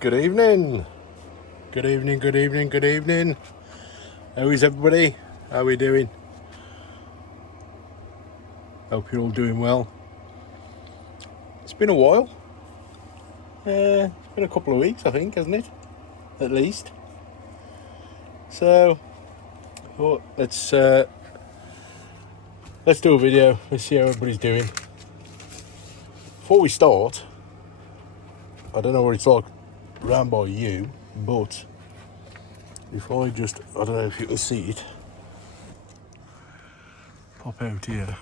Good evening. Good evening, good evening, good evening. How is everybody? How are we doing? Hope you're all doing well. It's been a while. It's been a couple of weeks, I think, hasn't it? At least. So, let's do a video. Let's see how everybody's doing. Before we start, I don't know what it's like round by you, but if I just, I don't know if you can see it, pop out here.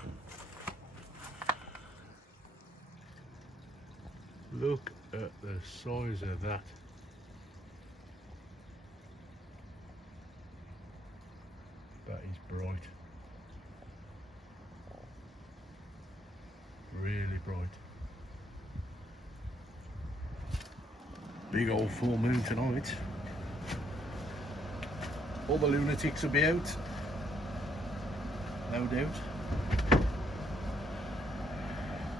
Look at the size of that. That is bright. Really bright. Big old full moon tonight. All the lunatics will be out, no doubt.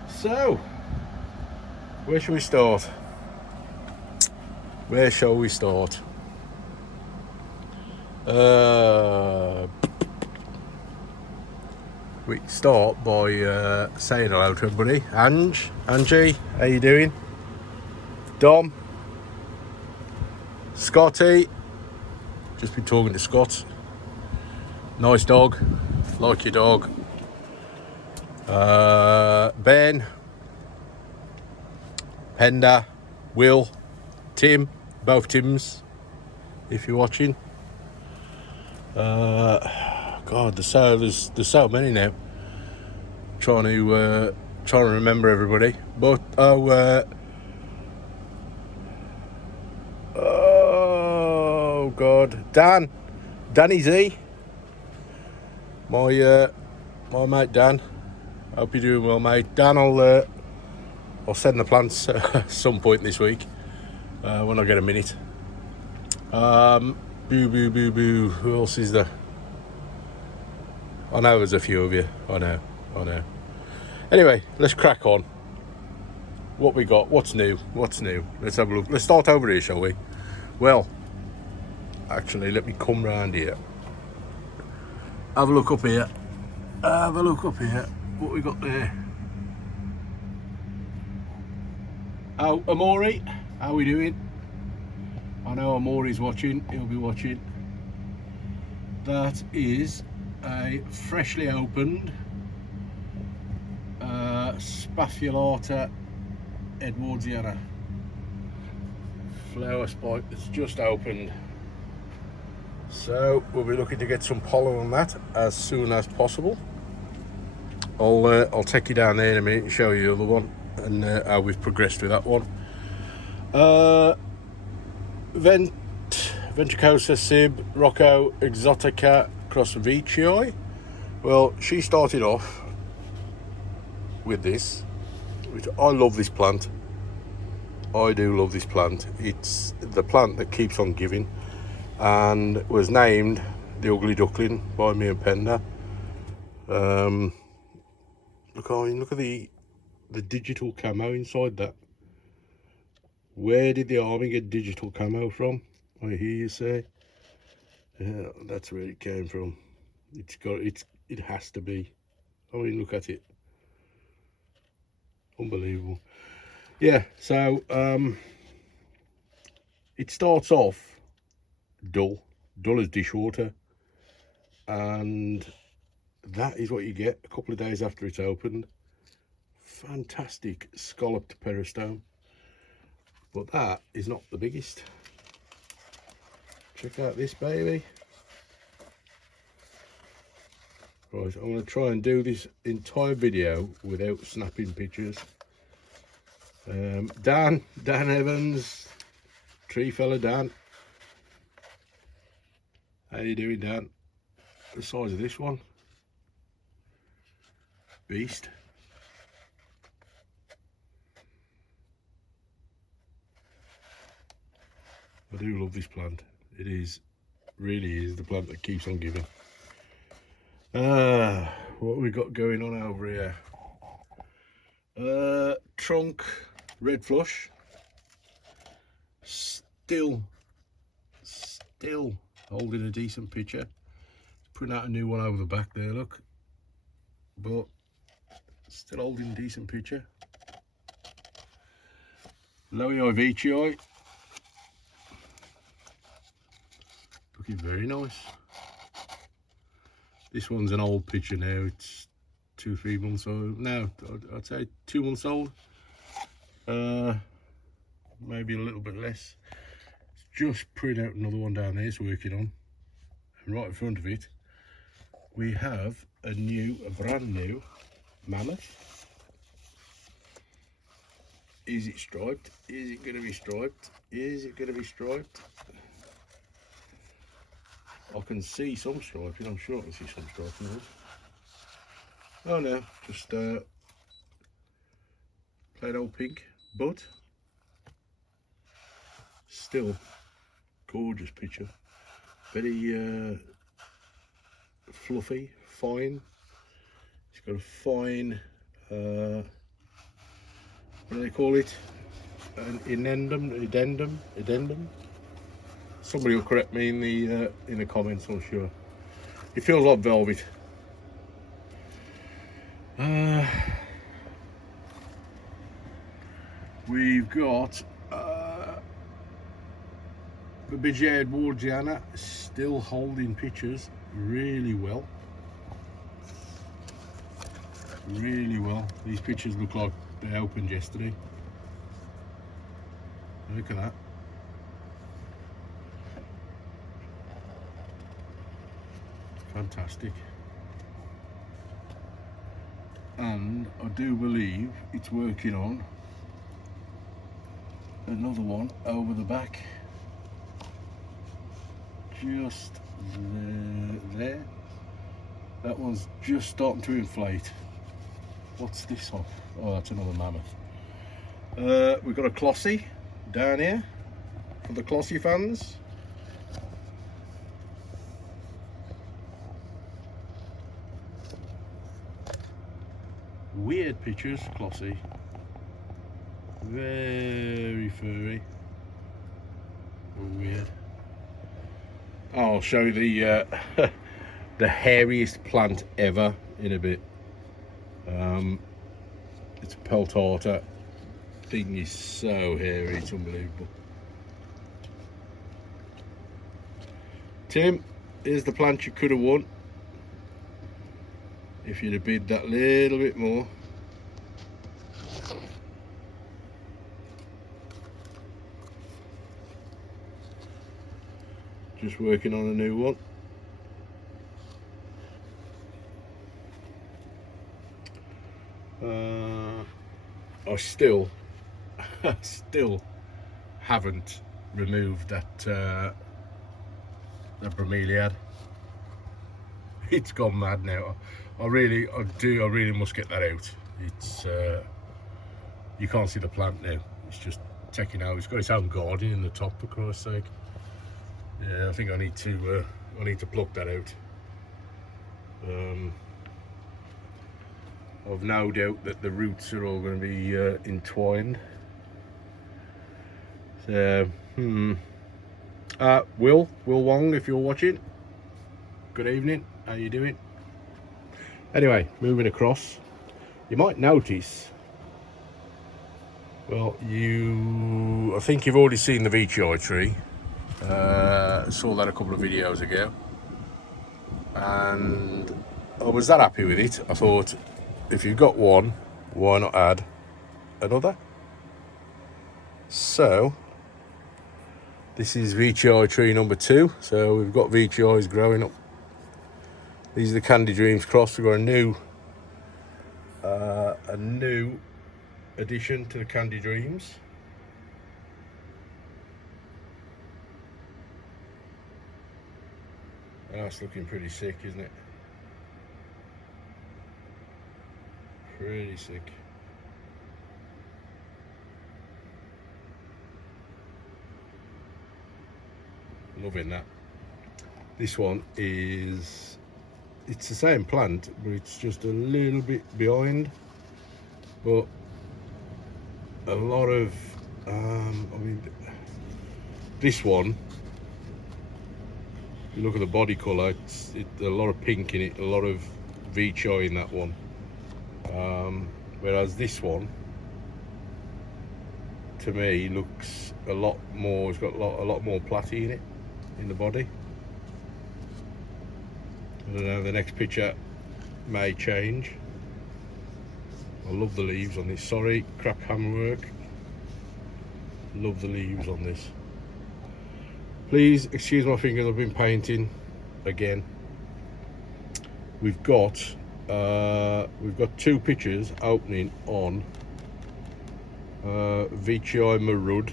So, where shall we start? Where shall we start? We start by saying hello to everybody. Angie, how you doing? Dom, Scotty, just been talking to Scott. Nice dog, like your dog. Ben, Penda, Will, Tim, both Tims, if you're watching. God, there's so many now. Trying to remember everybody, but oh God, Danny Z, my mate Dan. Hope you're doing well, mate. Dan, I'll send the plants some point this week when I get a minute. Boo boo boo boo. Who else is there? I know there's a few of you. I know. Anyway, let's crack on. What we got? What's new? Let's have a look. Let's start over here, shall we? Well, actually, let me come round here. Have a look up here. What we got there? Oh, Amori, how we doing? I know Amori's watching. He'll be watching. That is a freshly opened Spathulata Edwardiana flower spike that's just opened. So we'll be looking to get some pollen on that as soon as possible. I'll take you down there in a minute and show you the other one and how we've progressed with that one. Ventricosa Sib Rocco Exotica Crossvicii. Well, she started off with this, which I love this plant. I do love this plant. It's the plant that keeps on giving, and was named the Ugly Duckling by me and Penda. Look at the digital camo inside that. Where did the army get digital camo from? I hear you say. Yeah, that's where it came from. It has to be. I mean, look at it. Unbelievable. Yeah, so it starts off dull as dishwater, and that is what you get a couple of days after it's opened. Fantastic scalloped peristome, but that is not the biggest. Check out this baby. Right, I'm going to try and do this entire video without snapping pictures. Dan Evans, tree fella Dan. How you doing, Dan? The size of this one. Beast. I do love this plant. It really is the plant that keeps on giving. What we got going on over here? Trunk red flush, still holding a decent picture. Putting out a new one over the back there, look, but still holding a decent picture. Varieties, looking very nice. This one's an old picture now, it's 2-3 months old. No, I'd say 2 months old. Maybe a little bit less. Just putting out another one down there it's working on. And right in front of it, we have a brand new mammoth. Is it striped? Is it going to be striped? Is it going to be striped? I can see some striping, I'm sure I can see some striping. Oh no, just plain old pink, but still gorgeous picture. Very fluffy, fine. It's got a fine, what do they call it? An addendum. Somebody will correct me in the comments, I'm sure. It feels like velvet. We've got the bejeweled Wargiana still holding pictures really well. Really well. These pictures look like they opened yesterday. Look at that. Fantastic. And I do believe it's working on another one over the back. Just there. That one's just starting to inflate. What's this one? Oh, that's another mammoth. We've got a Clossie down here for the Clossie fans. Weird pictures, Clossie. Very furry. Weird. I'll show you the the hairiest plant ever in a bit. It's a peltata. Thing is so hairy, it's unbelievable. Tim, here's the plant you could have won if you'd have bid that little bit more. Just working on a new one. I still haven't removed that bromeliad. It's gone mad now. I really must get that out. It's you can't see the plant now. It's just taking out. It's got its own garden in the top, for Christ's sake. Yeah, I think I need to pluck that out. I've no doubt that the roots are all going to be entwined. So, Will Wong, if you're watching, good evening. How you doing? Anyway, moving across, you might notice. Well, I think you've already seen the VTI tree. Saw that a couple of videos ago, and I was that happy with it. I thought, if you've got one, why not add another? So this is VTI tree number 2. So we've got VTIs growing up. These are the Candy Dreams cross. We've got a new addition to the Candy Dreams. That's looking pretty sick, isn't it? Pretty sick. Loving that. This one it's the same plant, but it's just a little bit behind. But a lot of, I mean, This one, you look at the body colour, it's a lot of pink in it, a lot of VCHI in that one. Whereas this one, to me, looks a lot more, it's got a lot more platy in it, in the body. I don't know, the next picture may change. I love the leaves on this. Sorry, crap hammer work. Love the leaves on this. Please excuse my fingers, I've been painting again. We've got two pictures opening on VCHI Marud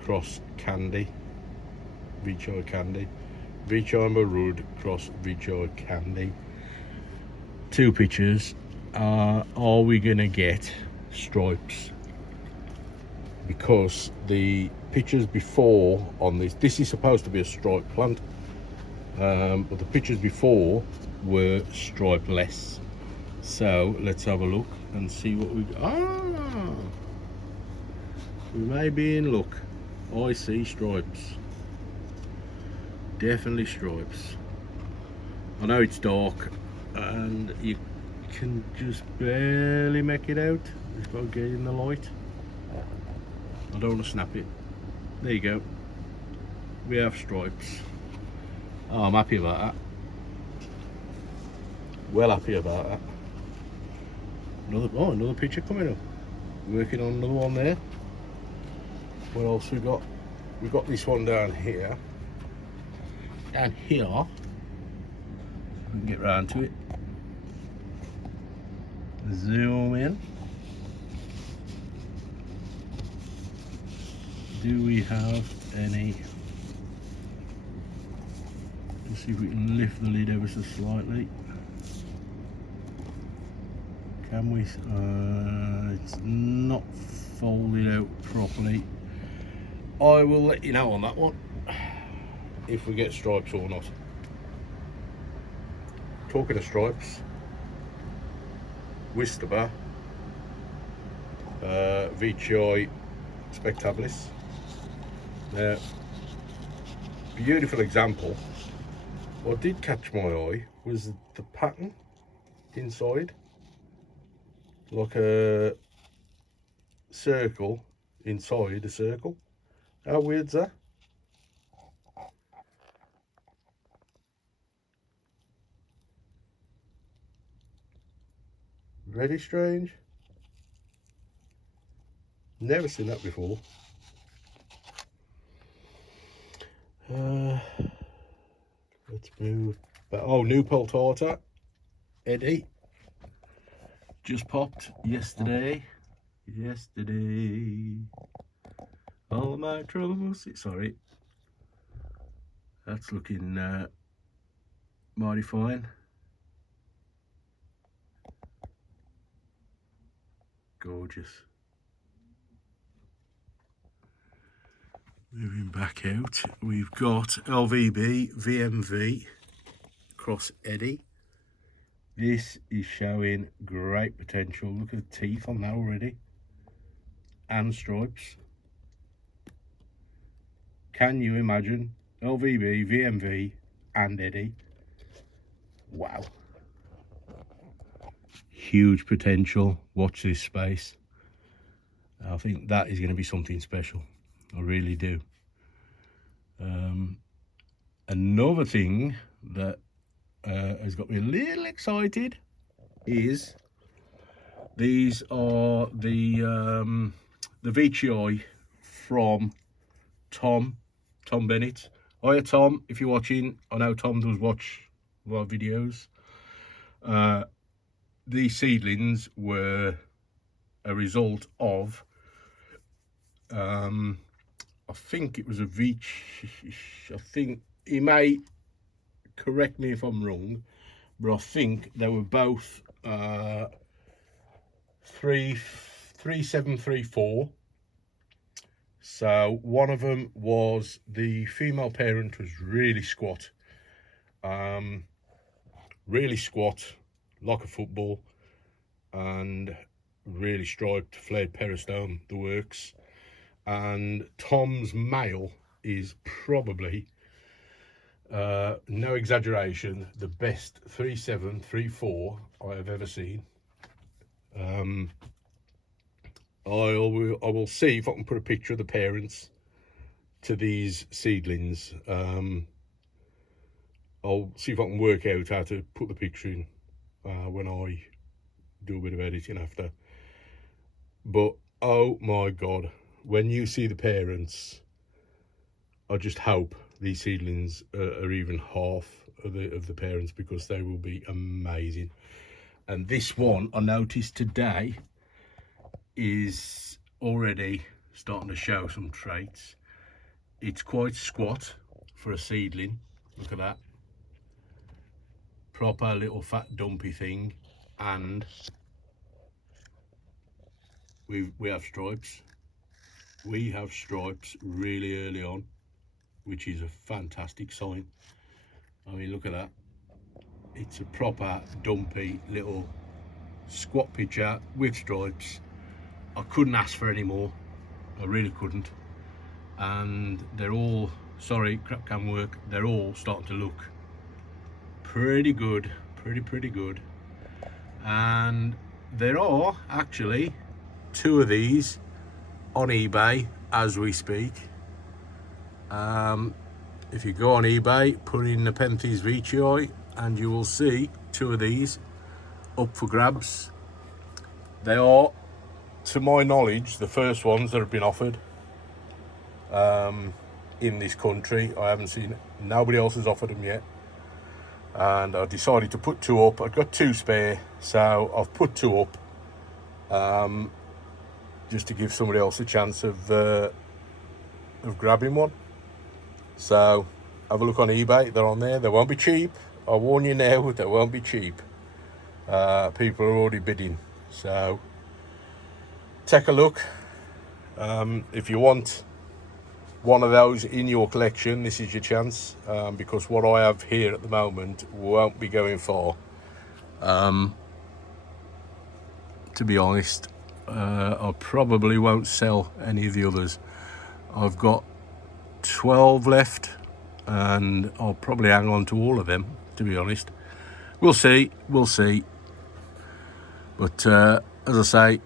cross Candy. VCHI Candy. VCHI Marud cross VCHI Candy. Two pictures. Are we gonna get stripes? Because the pictures before on this is supposed to be a stripe plant, but the pictures before were stripeless. So let's have a look and see what we got. We may be in luck. I see stripes, definitely stripes. I know it's dark and you can just barely make it out. We've got to get in the light. I don't want to snap it. There you go. We have stripes. Oh, I'm happy about that. Well happy about that. Another picture coming up. Working on another one there. What else we got? We got this one down here. Down here. We can get round to it. Zoom in. Do we have any? Let's see if we can lift the lid ever so slightly. Can we? It's not folded out properly. I will let you know on that one if we get stripes or not. Talking of stripes, Wistaba, VCHI Spectabilis. Now, beautiful example. What did catch my eye was the pattern inside, like a circle inside a circle. How weird's that? Very strange. Never seen that before. Let's move back. Oh, new Poltata, Eddie. Just popped yesterday. All my troubles. Sorry. That's looking mighty fine. Gorgeous. Moving back out, we've got LVB VMV cross Eddie. This is showing great potential. Look at the teeth on that already, and stripes. Can you imagine LVB, VMV, and Eddie? Wow. Huge potential. Watch this space. I think that is going to be something special. I really do. Another thing that has got me a little excited is these are the VCHI from Tom Bennett. Hiya Tom, if you're watching. I know Tom does watch our videos. These seedlings were a result of I think it was a I think he may correct me if I'm wrong, but I think they were both 3734. So one of them was the female parent was really squat, like a football, and really striped, flared peristome, the works. and Tom's male is probably, no exaggeration, the best 3.7, 3.4 I have ever seen. I will see if I can put a picture of the parents to these seedlings. I'll see if I can work out how to put the picture in when I do a bit of editing after. But oh my god, when you see the parents, I just hope these seedlings are even half of the parents, because they will be amazing. And this one I noticed today is already starting to show some traits. It's quite squat for a seedling. Look at that. Proper little fat dumpy thing. And we have stripes. We have stripes really early on, which is a fantastic sign. I mean, look at that. It's a proper dumpy little squat picture with stripes. I couldn't ask for any more. I really couldn't. And they're all, sorry, crap can work, they're all starting to look pretty good, pretty good. And there are actually 2 of these on eBay as we speak. If you go on eBay, put in Nepenthes veitchii, and you will see 2 of these up for grabs. They are, to my knowledge, the first ones that have been offered in this country. I haven't seen, nobody else has offered them yet. And I decided to put 2 up. I've got 2 spare, so I've put 2 up just to give somebody else a chance of grabbing one. So have a look on eBay. They're on there. They won't be cheap. I warn you now, they won't be cheap. People are already bidding. So take a look. If you want one of those in your collection, this is your chance, because what I have here at the moment won't be going far. To be honest, I probably won't sell any of the others. I've got 12 left, and I'll probably hang on to all of them, to be honest. We'll see. But as I say,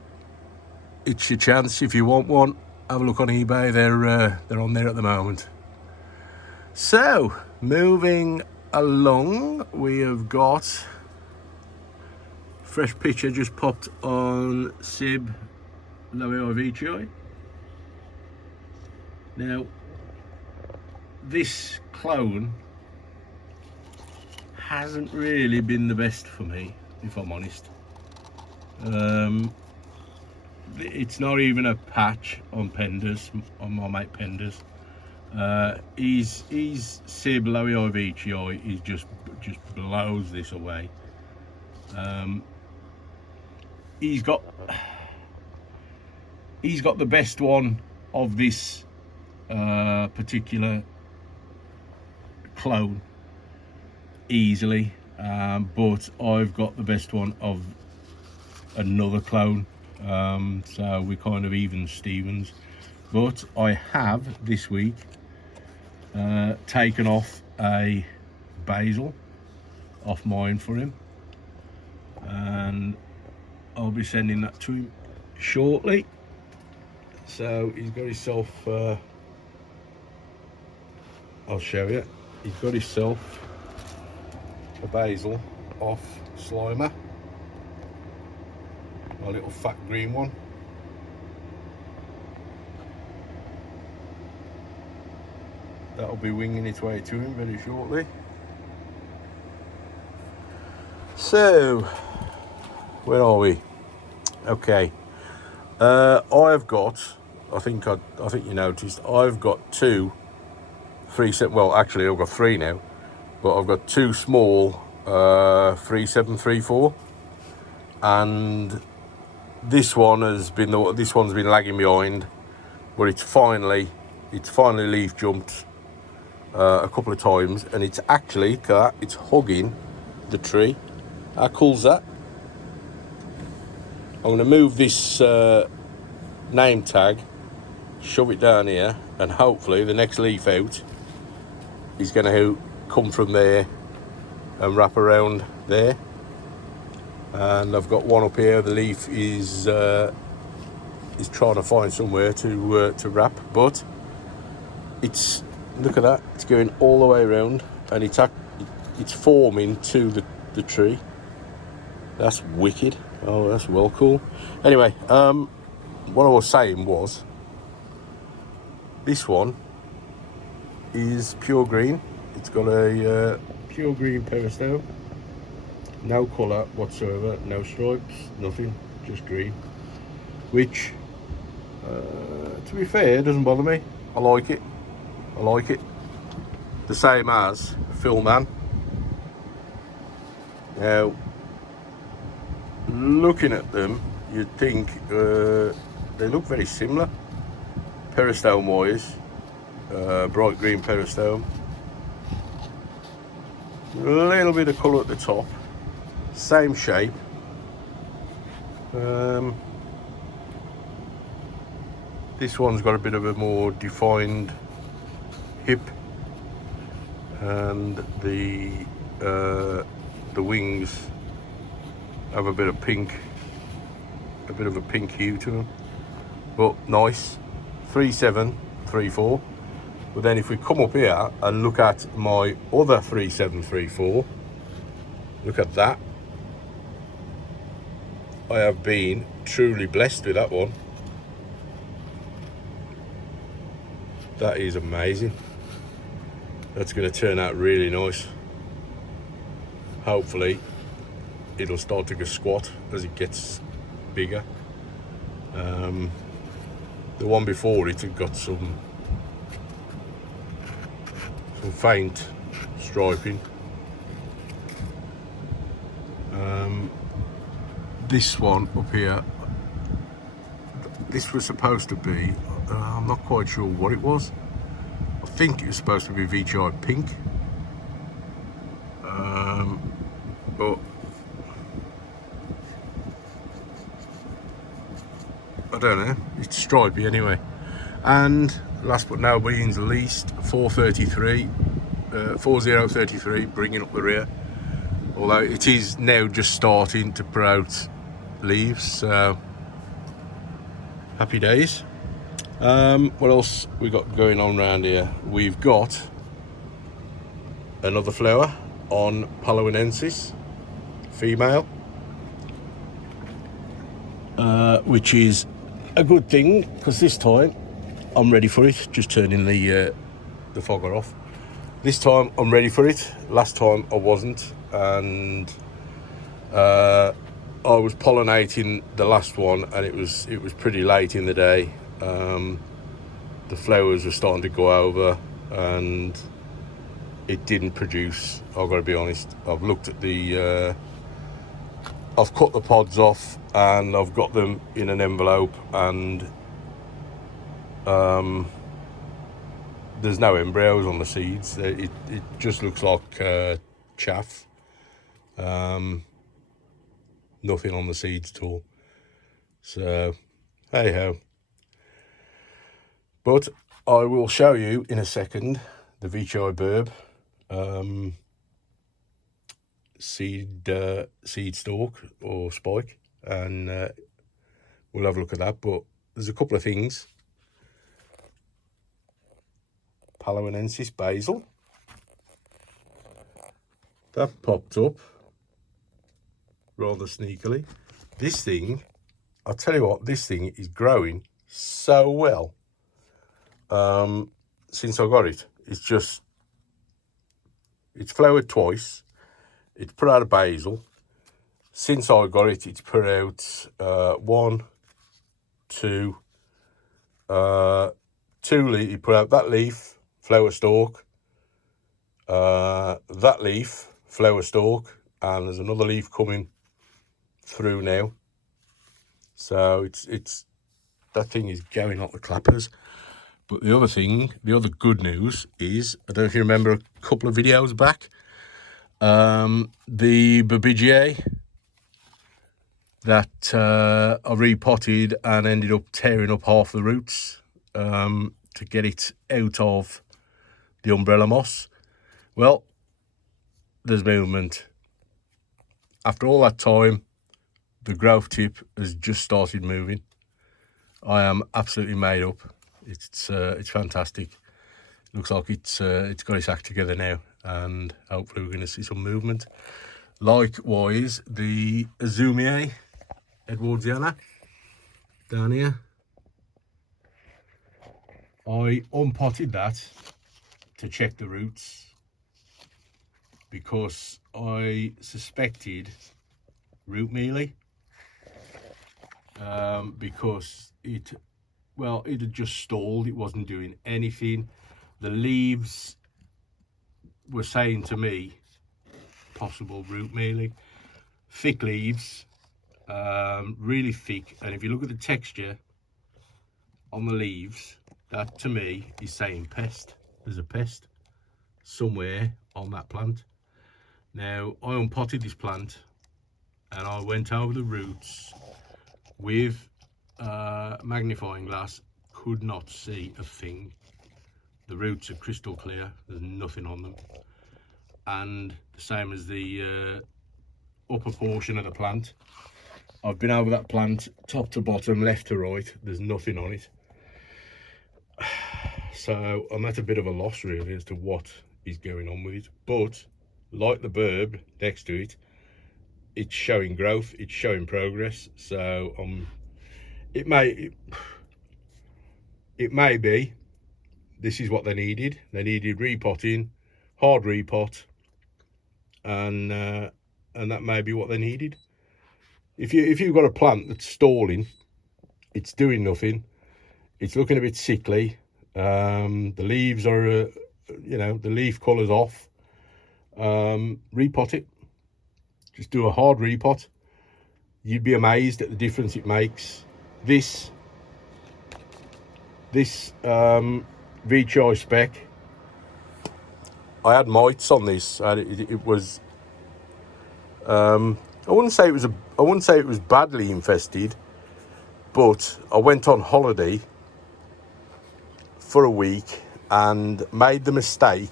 it's your chance. If you want one, have a look on eBay. They're on there at the moment. So moving along, we have got fresh picture just popped on Sib veitchii. Now this clone hasn't really been the best for me, if I'm honest. It's not even a patch on Penders, on my mate Penders. He's Sib veitchii, he just blows this away. He's got the best one of this particular clone easily, but I've got the best one of another clone, so we're kind of even Stevens. But I have this week taken off a basil off mine for him, and I'll be sending that to him shortly. So he's got himself, I'll show you, he's got himself a basil off Slimer, a little fat green one. That'll be winging its way to him very shortly. So where are we? Okay, I've got, I think you noticed, I've got 2 3.7, well actually I've got 3 now, but I've got 2 small 3.7, 3.4, and this one's been lagging behind, but it's finally leaf jumped a couple of times, and it's actually, look at that, it's hugging the tree. How cool's that? I'm going to move this name tag shove it down here, and hopefully the next leaf out is going to come from there and wrap around there. And I've got one up here. The leaf is trying to find somewhere to wrap, but it's, look at that, it's going all the way around, and it's forming to the tree. That's wicked. Oh, that's well cool. Anyway, what I was saying was, this one is pure green. It's got a pure green peristome, no colour whatsoever, no stripes, nothing, just green, which to be fair doesn't bother me. I like it. The same as Phil Man. Now, looking at them, you'd think they look very similar peristome wise. Bright green peristome, a little bit of colour at the top, same shape. This one's got a bit of a more defined hip, and the wings have a bit of pink, a bit of a pink hue to them, but nice. 3734. But then if we come up here and look at my other 3734, look at that. I have been truly blessed with that one. That is amazing. That's going to turn out really nice. Hopefully it'll start to go squat as it gets bigger. The one before it had got some faint striping. This one up here, this was supposed to be, I'm not quite sure what it was. I think it was supposed to be VGI pink, but I don't know, it's stripy anyway. And last but no means least, 4033, bringing up the rear, although it is now just starting to put out leaves, so happy days. What else we got going on around here? We've got another flower on Paloenensis, female, which is a good thing, because this time I'm ready for it. Just turning the fogger off. This time I'm ready for it. Last time I wasn't, and I was pollinating the last one, and it was pretty late in the day. The flowers were starting to go over, and it didn't produce. I've got to be honest. I've looked at the I've cut the pods off, and I've got them in an envelope, and there's no embryos on the seeds. It just looks like chaff. Nothing on the seeds at all. So, hey ho. But I will show you in a second the VGI Burb seed stalk or spike, and we'll have a look at that. But there's a couple of things. Paloenensis basil, that popped up rather sneakily. This thing, I'll tell you what, this thing is growing so well. Since I got it, it's flowered twice. It's put out a basil. Since I got it, it's put out one, two leaf. He put out that leaf, flower stalk, that leaf, flower stalk, and there's another leaf coming through now. So it's that thing is going like the clappers. But the other good news is, I don't know if you remember a couple of videos back, the Babigiae that I repotted and ended up tearing up half the roots. to get it out of the umbrella moss. Well, there's movement. After all that time, the growth tip has just started moving. I am absolutely made up. It's fantastic. Looks like it's got its act together now, and hopefully we're going to see some movement. Likewise, the Azumia Edwardiana down here. I unpotted that to check the roots because I suspected root mealy, because it had just stalled. It wasn't doing anything. The leaves were saying to me possible root mealy. Thick leaves, really thick, and if you look at the texture on the leaves, that to me is saying pest. There's a pest somewhere on that plant. Now, I unpotted this plant and I went over the roots with a magnifying glass. Could not see a thing. The roots are crystal clear, there's nothing on them. And the same as the upper portion of the plant. I've been over that plant top to bottom, left to right, there's nothing on it. So I'm at a bit of a loss really as to what is going on with it. But like the burb next to it, it's showing growth, it's showing progress. So it may be this is what they needed. They needed repotting, hard repot, and that may be what they needed. If you've got a plant that's stalling, it's doing nothing, it's looking a bit sickly, the leaves are the leaf colour's off, repot it. Just do a hard repot. You'd be amazed at the difference it makes. This VCI spec, I had mites on this. It was I wouldn't say it was badly infested, but I went on holiday for a week and made the mistake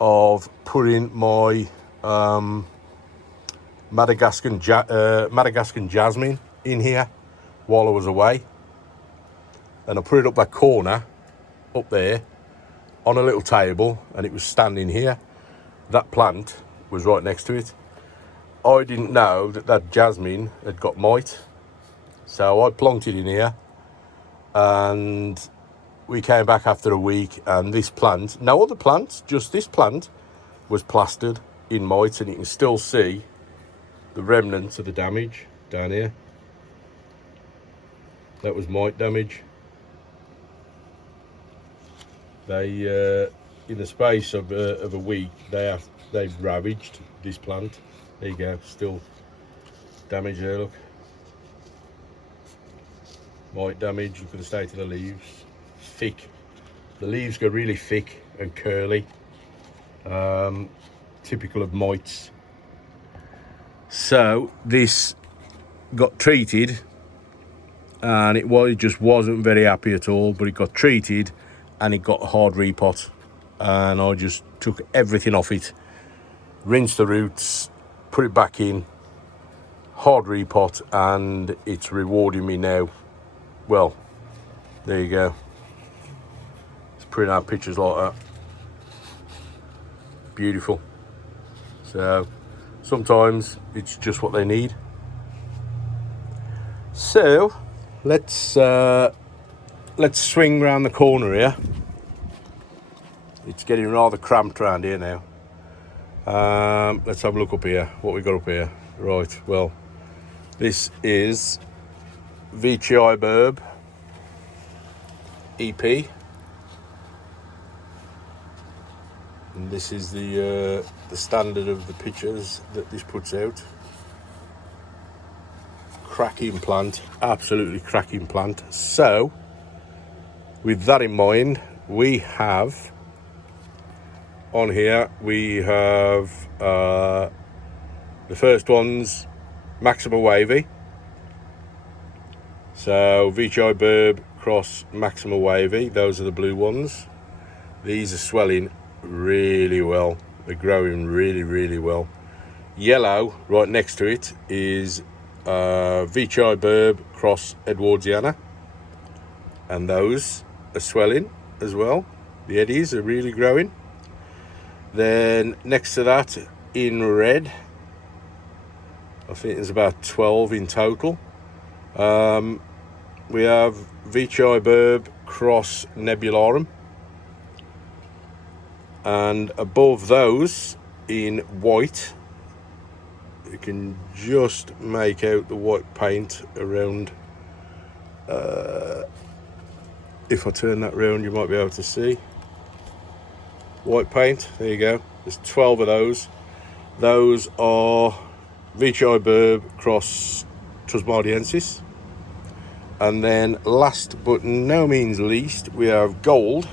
of putting my Madagascan jasmine in here while I was away, and I put it up that corner up there on a little table, and it was standing here. That plant was right next to it. I didn't know that jasmine had got mite, so I plonked it in here, and we came back after a week, and this plant, no other plants, just this plant, was plastered in mite, and you can still see the remnants of the damage down here. That was mite damage. They, in the space of a week, they've ravaged this plant. There you go, still damage there, look. Mite damage, look at the state of the leaves. Thick. The leaves go really thick and curly. Typical of mites. So this got treated, and it just wasn't very happy at all, but it got treated and it got a hard repot, and I just took everything off it, rinsed the roots, put it back in, hard repot, and it's rewarding me now. Well, there you go. It's printing out pictures like that. Beautiful. So sometimes it's just what they need. So let's swing round the corner here. It's getting rather cramped around here now. Let's have a look up here. What we got up here? Right, well, this is VCI Burb EP, and this is the standard of the pictures that this puts out. Cracking plant, absolutely cracking plant. So with that in mind, we have on here, we have the first one's Maxima Wavy. So VCI Burb cross Maxima Wavy. Those are the blue ones. These are swelling really well. They're growing really, really well. Yellow, right next to it, is Veitchi Burb cross Edwardiana. And those are swelling as well. The eddies are really growing. Then next to that, in red, I think there's about 12 in total. We have Veitchi Burb cross Nebularum. And above those, in white, you can just make out the white paint around. If I turn that round, you might be able to see. White paint, there you go. There's 12 of those. Those are Veitchi Burb cross Trusmadiensis. And then last but no means least, we have gold.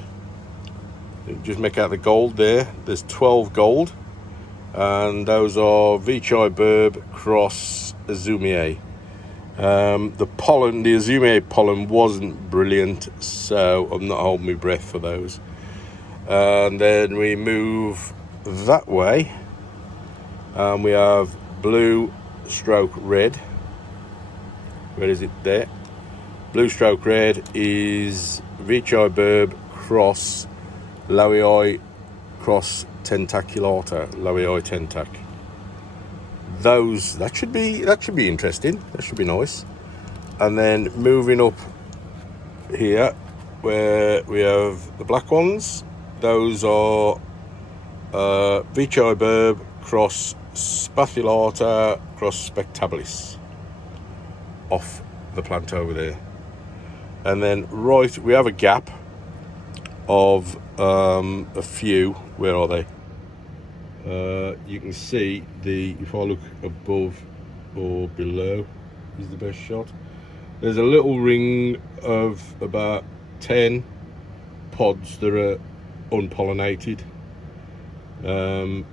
Just make out the gold there. There's 12 gold. And those are Veitchi Burb cross Azumier. The pollen, the Azumier pollen wasn't brilliant, so I'm not holding my breath for those. And then we move that way, and we have blue stroke red. Where is it? There. Blue stroke red is Veitchi Burb cross Lowii cross Tentaculata, Lowii tentac. Those that should be interesting. That should be nice. And then moving up here, where we have the black ones, those are Veitchi Burb cross Spathulata cross Spectabilis, off the plant over there. And then right, we have a gap of a few. Where are they? You can see if I look above or below is the best shot. There's a little ring of about 10 pods that are unpollinated. And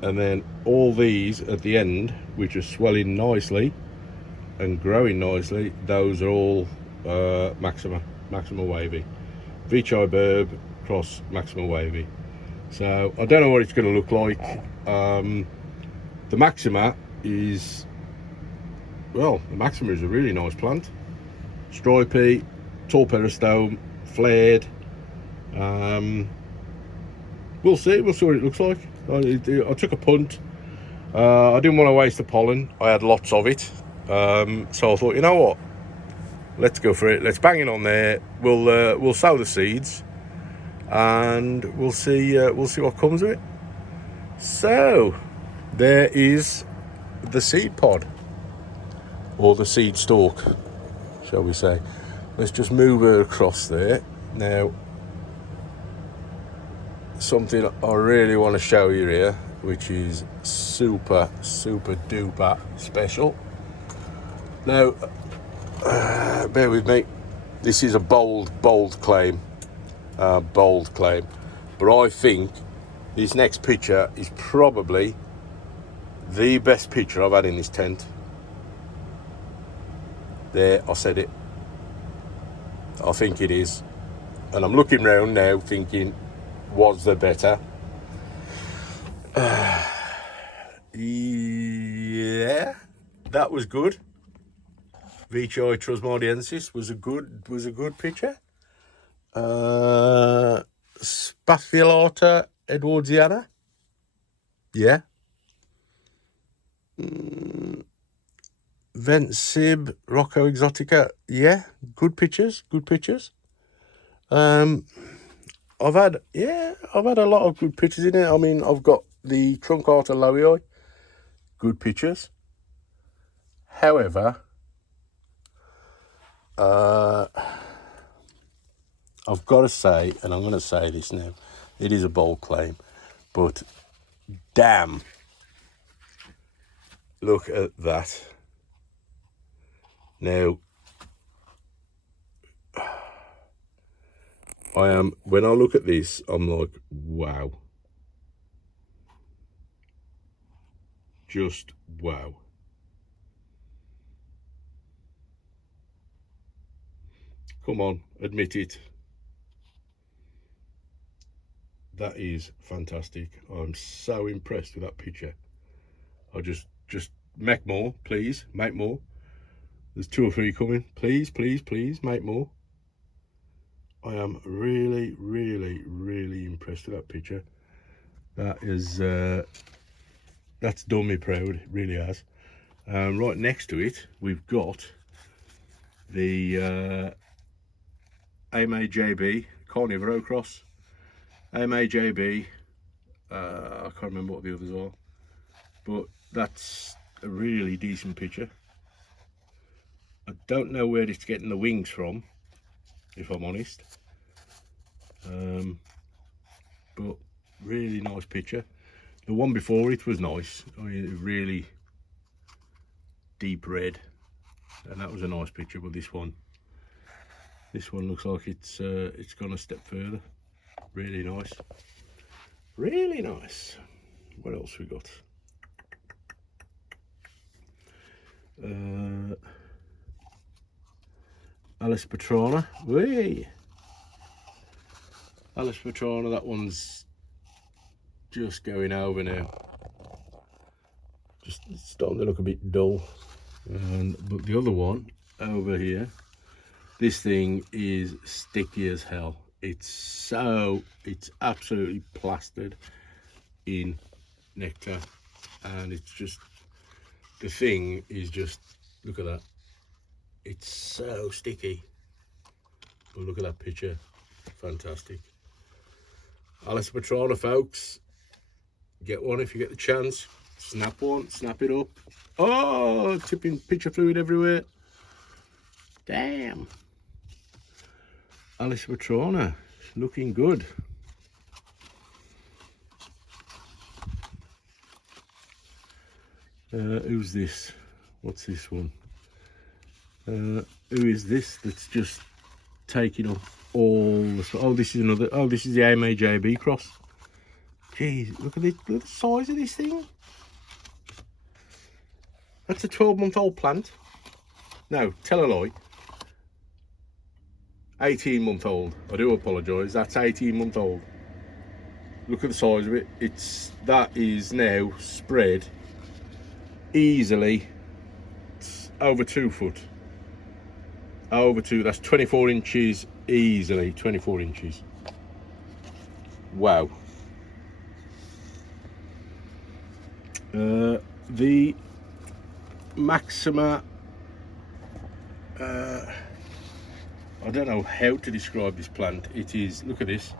then all these at the end, which are swelling nicely and growing nicely, those are all Maxima Wavy. Veitchi Burb cross Maxima Wavy. So I don't know what it's going to look like. The Maxima is, well, the Maxima is a really nice plant. Stripy, tall peristome, flared. We'll see what it looks like. I took a punt. I didn't want to waste the pollen. I had lots of it. So I thought, you know what? Let's go for it. Let's bang it on there. We'll sow the seeds, and we'll see what comes of it. So there is the seed pod, or the seed stalk, shall we say. Let's just move her across there. Now, something I really want to show you here, which is super duper special. Now, bear with me. This is a bold claim. But I think this next picture is probably the best picture I've had in this tent. There, I said it. I think it is. And I'm looking round now thinking, was there better? Yeah, that was good. Veitchi Trusmadiensis was a good picture. Spathulata Edwardiana. Yeah. Ventsib Rocco Exotica. Yeah, good pictures. I've had a lot of good pictures in it. I mean, I've got the Truncata Lowii, good pictures. However, I've got to say, and I'm going to say this now, it is a bold claim, but damn, look at that. Now, when I look at this, I'm like, wow. Just wow. Come on, admit it. That is fantastic. I'm so impressed with that picture. I just make more, please. Make more. There's 2 or 3 coming. Please, please, please make more. I am really, really, really impressed with that picture. That is that's done me proud. It really has. Right next to it, we've got the AMAJB Carnivoro Cross. AMAJB. I can't remember what the others are, but that's a really decent picture. I don't know where it's getting the wings from, if I'm honest, but really nice picture. The one before it was nice. I mean, really deep red, and that was a nice picture. But this one looks like it's gone a step further. Really nice, really nice. What else we got? Alice Petrana. Whee! Alice Petrana, that one's just going over now. Just starting to look a bit dull. But the other one over here, this thing is sticky as hell. It's absolutely plastered in nectar, and it's just, the thing is just, look at that. It's so sticky. But look at that picture. Fantastic. Alice Petrana, folks. Get one if you get the chance. Snap one, snap it up. Oh, tipping picture fluid everywhere. Damn. Alice Petrana, looking good. Who's this? What's this one? Who is this that's just taking up all the... Oh, this is another... Oh, this is the AMAJB cross. Jeez, look at the size of this thing. That's a 12-month-old plant. No, tell a lie. 18-month-old. I do apologise. That's 18-month-old. Look at the size of it. That is now spread easily over 2 foot. Over 2. That's 24 inches easily. 24 inches. Wow. The Maxima, I don't know how to describe this plant. It is, look at this.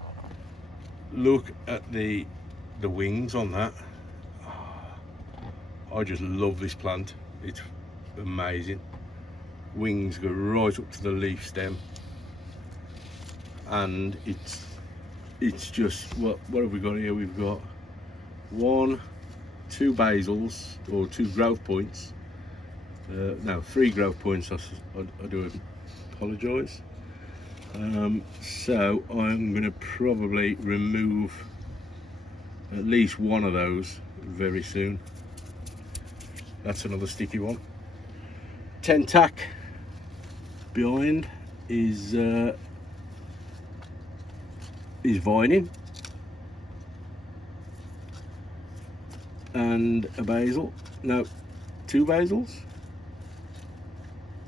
Look at the wings on that. I just love this plant. It's amazing. Wings go right up to the leaf stem, and it's just, what have we got here? We've got 1, 2 basils, or 2 growth points. No, 3 growth points. I do apologise. So I'm going to probably remove at least one of those very soon. That's another sticky one. Tentac behind is vining, and a basil. No, 2 basils.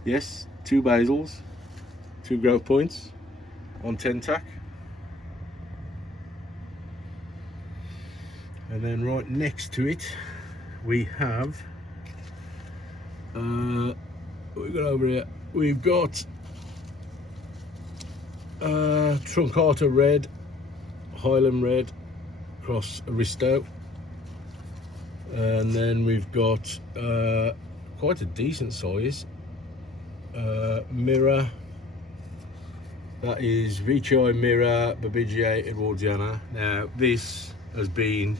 Yes, 2 basils, 2 growth points on Tentac. And then right next to it we have what we got over here? We've got Truncata Red, Highland Red, cross Aristo, and then we've got quite a decent size Mirror. That is Veitchii Mirror Babigiae Edwardiana. Now this has been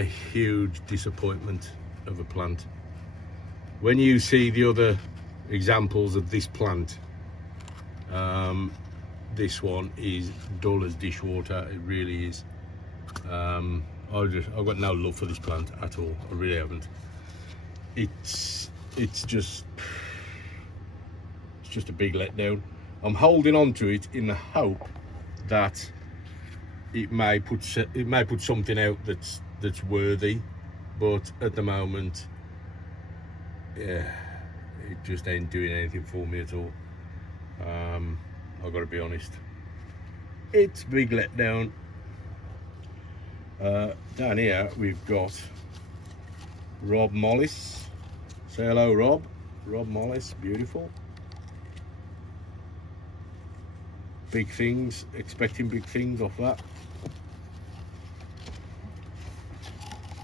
a huge disappointment of a plant. When you see the other examples of this plant, this one is dull as dishwater. It really is. I've got no love for this plant at all. I really haven't. It's just just a big letdown. I'm holding on to it in the hope that it may put something out that's worthy, but at the moment, yeah, it just ain't doing anything for me at all. I've got to be honest. It's a big letdown. Down here we've got Rob Mollis. Say hello, Rob. Rob Mollis, beautiful. Big things, expecting big things off that.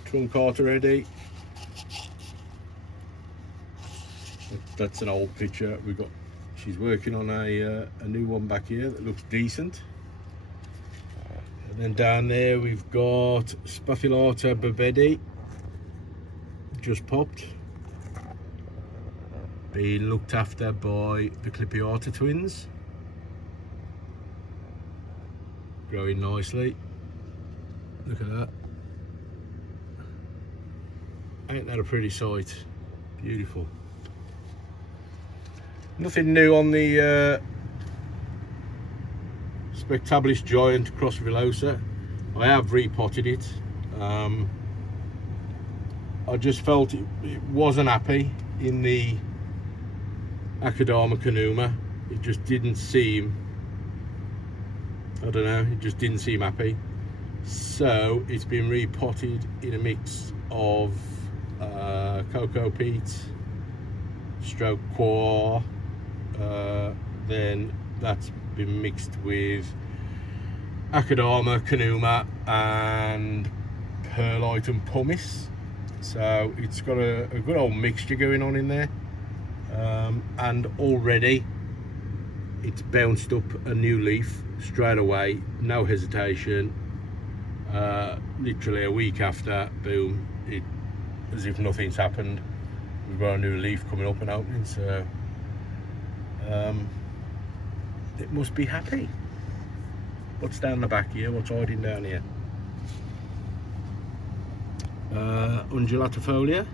Trunk art already. That's an old picture. She's working on a new one back here that looks decent. And then down there we've got Spaphilata bovedi, just popped. Being looked after by the Clippiata twins. Growing nicely. Look at that. Ain't that a pretty sight? Beautiful. Nothing new on the Spectabilis Giant Cross Villosa. I have repotted it. I just felt it wasn't happy in the Acadama Canuma. It just didn't seem, I don't know, it just didn't seem happy. So it's been repotted in a mix of cocoa peat, stroke coir, then that's been mixed with Acadama, Canuma and perlite and pumice. So it's got a good old mixture going on in there, and already it's bounced up a new leaf straight away, no hesitation. Literally a week after, boom, as if nothing's happened, we've got a new leaf coming up and opening. So it must be happy. What's down the back here? What's hiding down here? Undulatifolia.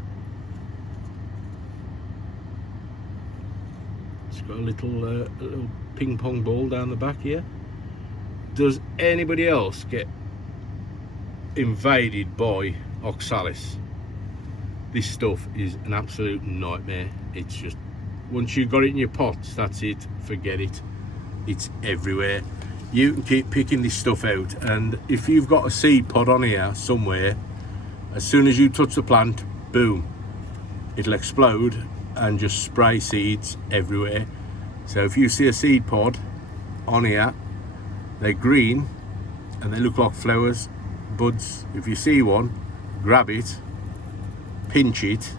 It's got a little ping pong ball down the back here. Does anybody else get invaded by oxalis? This stuff is an absolute nightmare. It's just, once you've got it in your pots, that's it, forget it. It's everywhere. You can keep picking this stuff out, and if you've got a seed pod on here somewhere, as soon as you touch the plant, boom, it'll explode and just spray seeds everywhere. So if you see a seed pod on here, they're green and they look like flowers, buds. If you see one, grab it, pinch it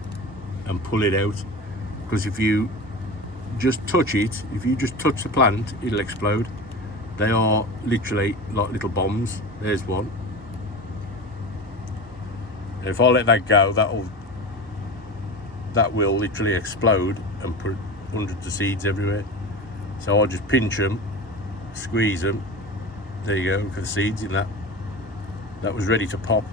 and pull it out, because if you just touch it, if you just touch the plant, it'll explode. They are literally like little bombs. There's one. And if I let that go, that will literally explode and put hundreds of seeds everywhere. So I just pinch them, squeeze them. There you go, look at the seeds in that. That was ready to pop.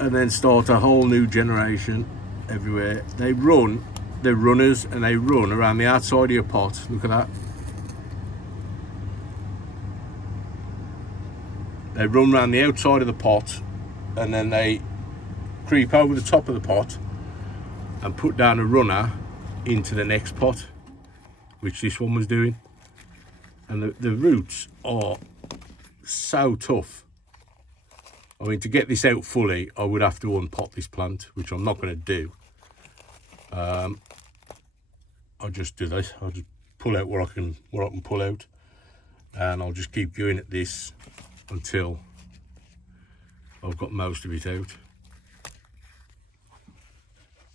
And then start a whole new generation everywhere. They're runners, and they run around the outside of your pot. Look at that. They run around the outside of the pot, and then they creep over the top of the pot and put down a runner into the next pot, which this one was doing. And the roots are so tough. I mean, to get this out fully, I would have to unpot this plant, which I'm not going to do. I'll just do this. I'll just pull out what I can pull out, and I'll just keep going at this until I've got most of it out.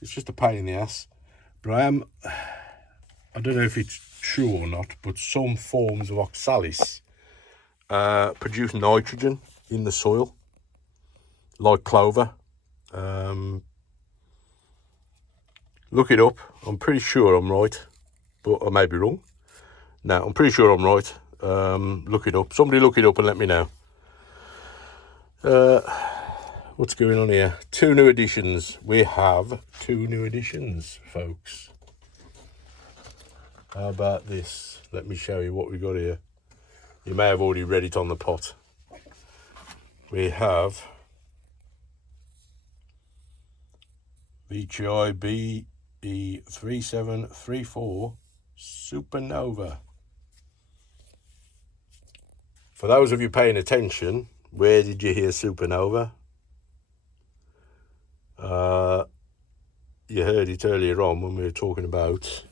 It's just a pain in the ass, but I don't know if it's true or not, but some forms of oxalis produce nitrogen in the soil, like clover. Look it up. I'm pretty sure I'm right, but I may be wrong. No, I'm pretty sure I'm right. Look it up. Somebody look it up and let me know. what's going on here? 2 new additions. We have 2 new additions, folks. How about this? Let me show you what we got here. You may have already read it on the pot. We have VTI BE3734 Supernova. For those of you paying attention, where did you hear Supernova? You heard it earlier on when we were talking about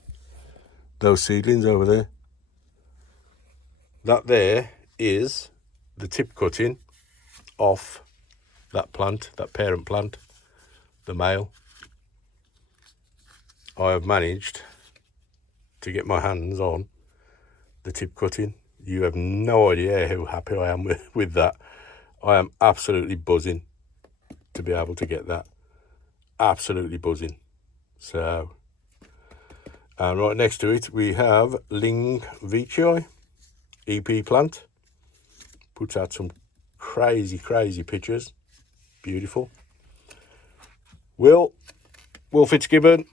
those seedlings over there. That there is the tip cutting off that plant, that parent plant, the male. I have managed to get my hands on the tip cutting. You have no idea how happy I am with that. I am absolutely buzzing to be able to get that. Absolutely buzzing. So, and right next to it we have Ling Vichai EP plant. Puts out some crazy pictures. Beautiful. Will Fitzgibbon.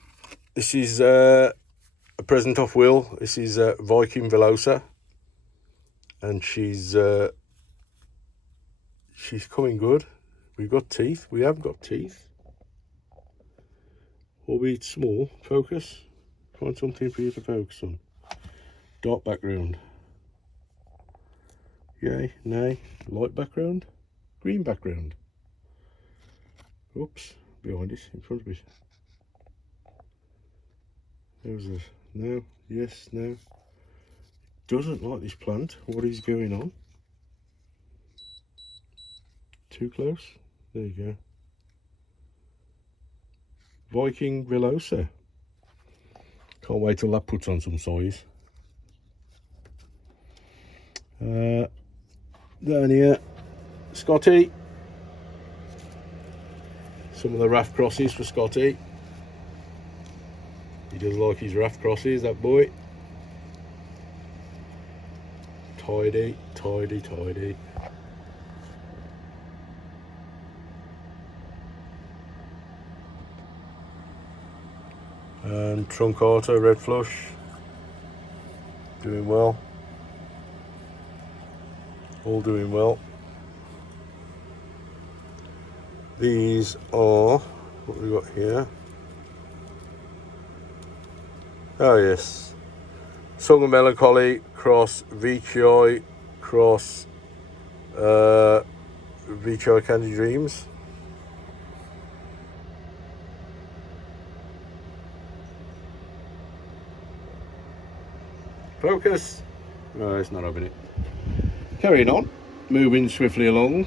This is a present off Will. This is Viking Velosa, and she's coming good. We've got teeth. We have got teeth. Albeit small. Focus. Find something for you to focus on. Dark background. Yay, nay. Light background. Green background. Oops. Behind it. In front of it. There's a no. Yes, no. Doesn't like this plant. What is going on? Too close? There you go. Viking Velosa. Can't wait till that puts on some size. Down here, Scotty. Some of the raft crosses for Scotty. He does like his raft crosses, that boy. Tidy. And Truncata, red flush. Doing well. All doing well. These are what we got here. Oh yes, Song of Melancholy cross VTI cross VTI Candy Dreams. Focus. No, it's not having it. Carrying on, moving swiftly along.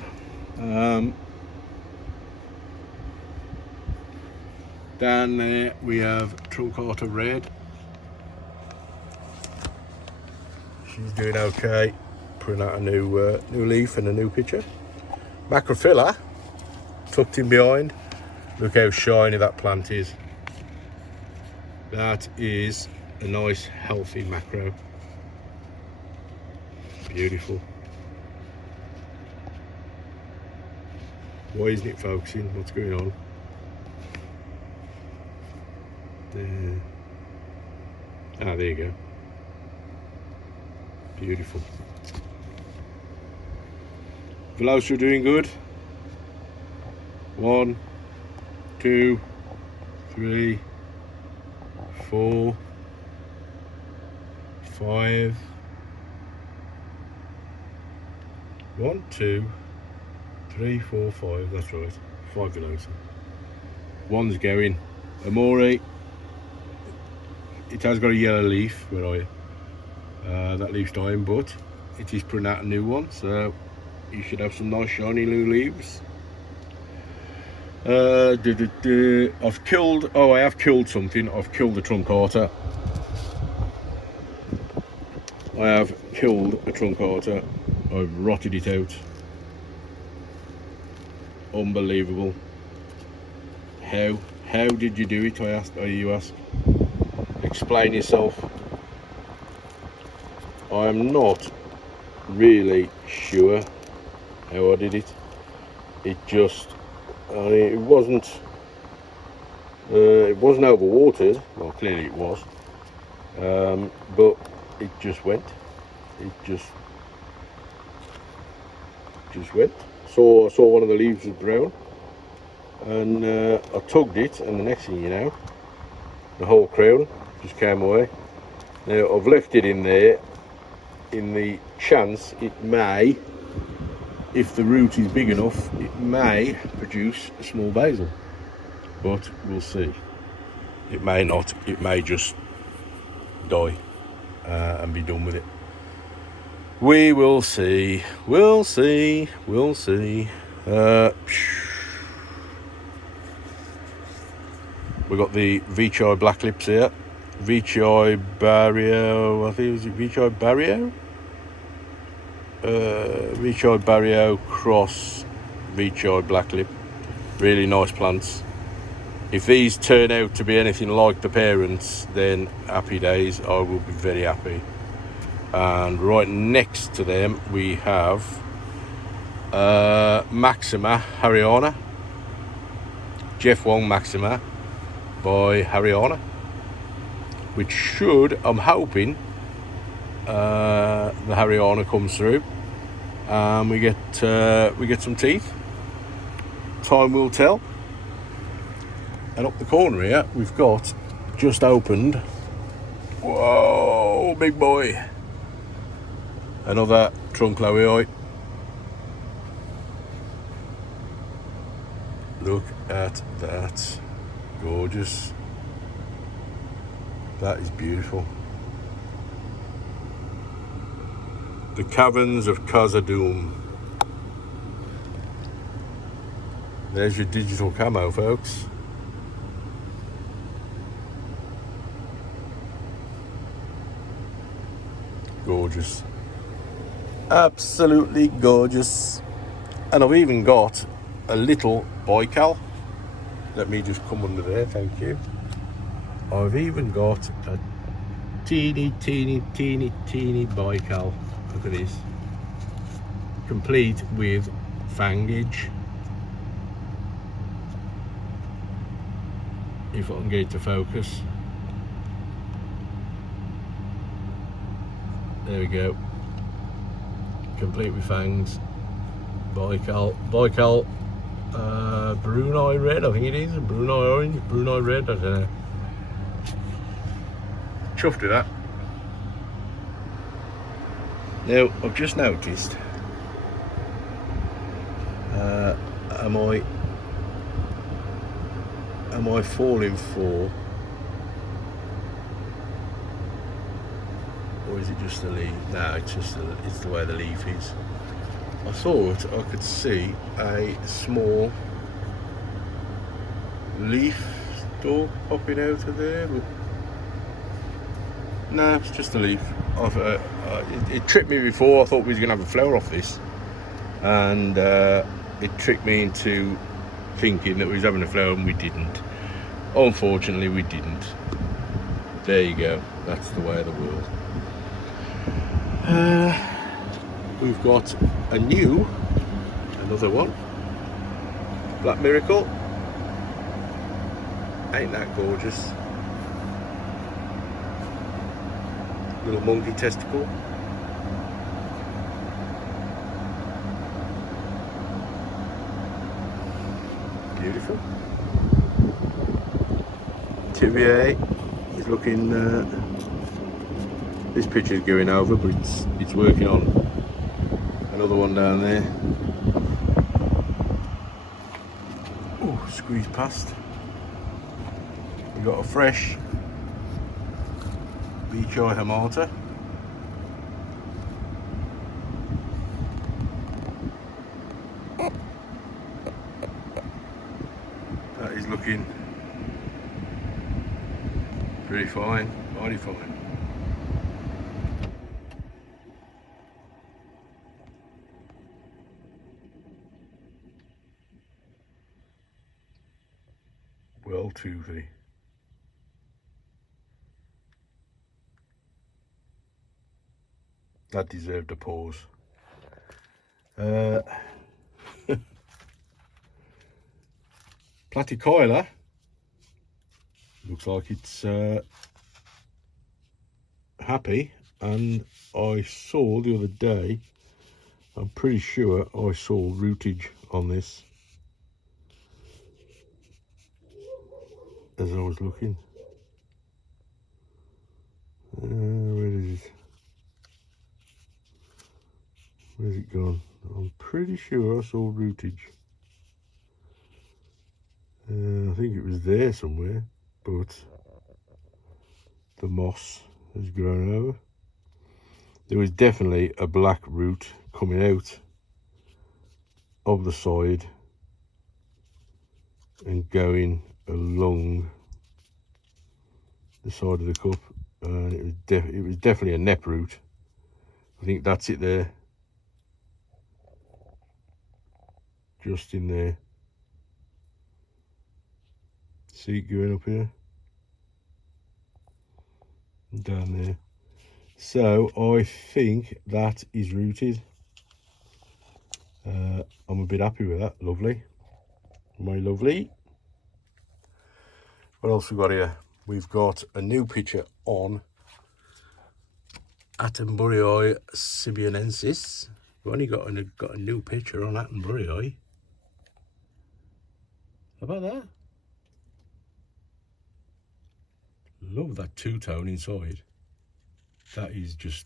Down there we have Truncata Red. She's doing okay, putting out a new leaf and a new picture. Macrophila, tucked in behind. Look how shiny that plant is. That is a nice, healthy macro. Beautiful. Why isn't it focusing? What's going on? There. Ah, there you go. Beautiful. Velosa doing good. 1, 2, 3, 4, 5. 1, 2, 3, 4, 5. That's right. 5 Velosa. One's going. Amore. It has got a yellow leaf. Where are you? That leaf's dying, but it is putting out a new one, so you should have some nice shiny new leaves. I've killed. Oh, I have killed something. I've killed the Truncata. I have killed a Truncata. I've rotted it out. Unbelievable. How did you do it? I asked. Or you ask. Explain yourself. I'm not really sure how I did it. It just and it wasn't overwatered. Well, clearly it was, but it just went. It just went. So I saw one of the leaves was brown, and I tugged it, and the next thing you know, the whole crown just came away. Now I've left it in there in the chance it may, if the root is big enough, it may produce a small basil, but we'll see. It may not. It may just die and be done with it. We will see. We'll see. We'll see. We've got the Vechi black lips here. Vechi Barrio, I think it was Vechi Barrio? Vechi Barrio cross Vechi black lip. Really nice plants. If these turn out to be anything like the parents, then happy days. I will be very happy. And right next to them we have Maxima Hariana. Jeff Wong Maxima by Hariana, which should, I'm hoping, the Hariana comes through and we get some teeth. Time will tell. And up the corner here we've got just opened, whoa, big boy, another Truncloii. Look at that, gorgeous. That is beautiful. The Caverns of Khazad-dûm. There's your digital camo, folks. Gorgeous. Absolutely gorgeous. And I've even got a little Baikal. Let me just come under there, thank you. I've even got a teeny Baikal. Look at this. Complete with fangage. If I can get it to focus. There we go. Complete with fangs. Baikal. Brunei red, I think it is. Brunei orange, Brunei red, I don't know. Chuffed with that. Now, I've just noticed, am I falling for, or is it just the leaf? No, it's the way the leaf is. I thought I could see a small leaf stalk popping out of there, but no, it's just a leaf. It tricked me before. I thought we was going to have a flower off this, and it tricked me into thinking that we was having a flower, and we didn't. Unfortunately, we didn't. There you go. That's the way of the world. We've got another one. Black Miracle. Ain't that gorgeous? Little monkey testicle. Beautiful. Tivier is looking. This picture is going over, but it's working on another one down there. Oh, squeeze past. We've got a fresh Vechi Hamata. That is looking pretty fine, mighty fine. Well, toothy. That deserved a pause. Platycoila looks like it's happy, and I saw the other day, I'm pretty sure I saw rootage on this as I was looking. Where is it? Where's it gone? I'm pretty sure I saw rootage. I think it was there somewhere, but the moss has grown over. There was definitely a black root coming out of the side and going along the side of the cup, and it was definitely a nep root. I think that's it there, just in there. See it going up here and down there. So I think that is rooted. I'm a bit happy with that. Lovely, my lovely. What else we got here? We've got a new picture on Attenborough sibianensis. We've only got a new picture on Attenborough. How about that? Love that two-tone inside. That is just,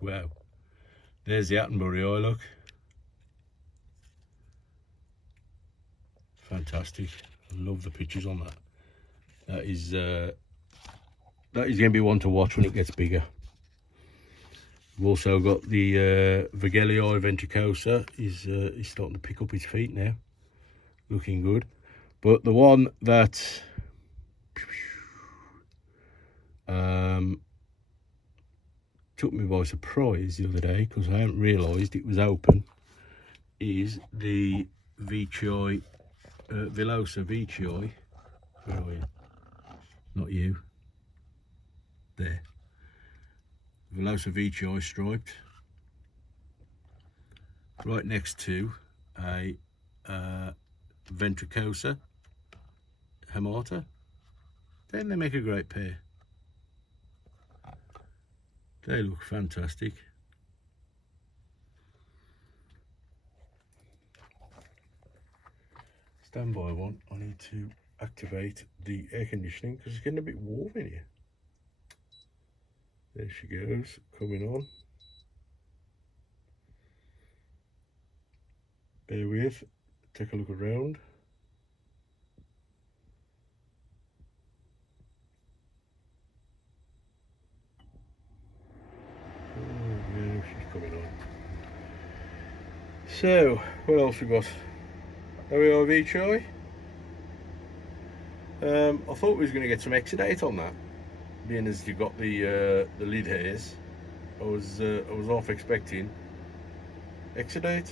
wow. There's the Attenborough, look. Fantastic. I love the pictures on that. That is going to be one to watch when it gets bigger. We've also got the Vergelii ventricosa. He's starting to pick up his feet now. Looking good. But the one that took me by surprise the other day, because I hadn't realised it was open, is the Veitchii, Villosa Veitchii. Where are you? Not you. There. Villosa Veitchii striped. Right next to a ventricosa hamata. Then they make a great pair. They look fantastic. Stand by one. I need to activate the air conditioning because it's getting a bit warm in here. There she goes, coming on. Bear with, take a look around. Oh yeah, she's coming on. So, what else we got? There we are, Veitchii. I thought we was going to get some exudate on that, being as you got the lid hairs. I was half expecting exudate.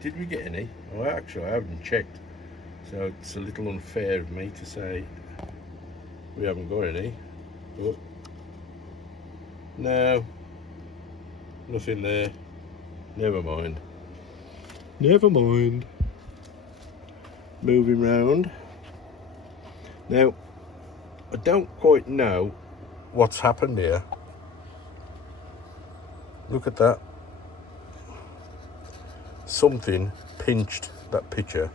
Did we get any? Oh, actually, I haven't checked, so it's a little unfair of me to say we haven't got any. But no, nothing there. Never mind. Never mind. Moving round. Now, I don't quite know what's happened here. Look at that. Something pinched that picture.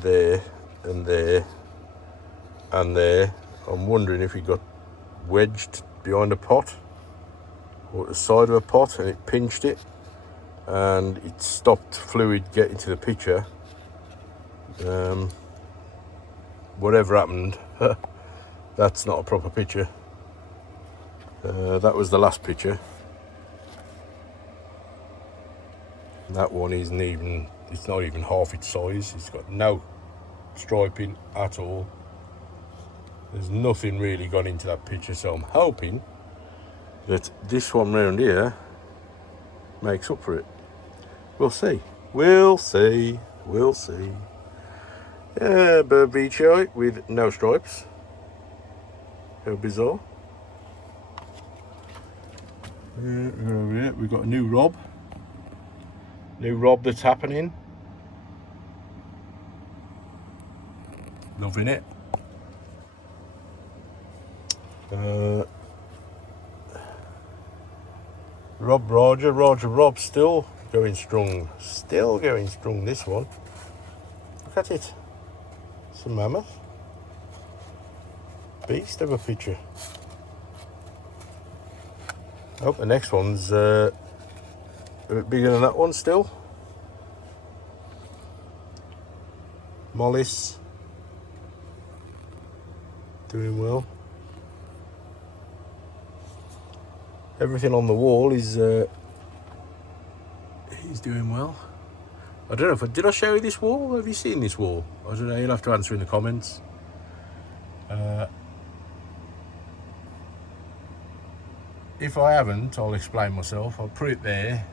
There and there and there. I'm wondering if it got wedged behind a pot or at the side of a pot and it pinched it and it stopped fluid getting to the picture. Whatever happened, that's not a proper picture. That was the last picture. That one isn't even, it's not even half its size. It's got no striping at all. There's nothing really gone into that picture, so I'm hoping that this one round here makes up for it. We'll see. We'll see. We'll see. Bird Veitchii with no stripes. How bizarre. Over here we've got a new rob. New rob that's happening. Loving it. Rob still going strong. Still going strong, this one. Look at it. It's a mammoth. Beast of a picture. Oh, the next one's a bit bigger than that one still. Mollis. Doing well. Everything on the wall is he's doing well. I don't know did I show you this wall? Have you seen this wall? I don't know, you'll have to answer in the comments. If I haven't, I'll explain myself. I'll put it there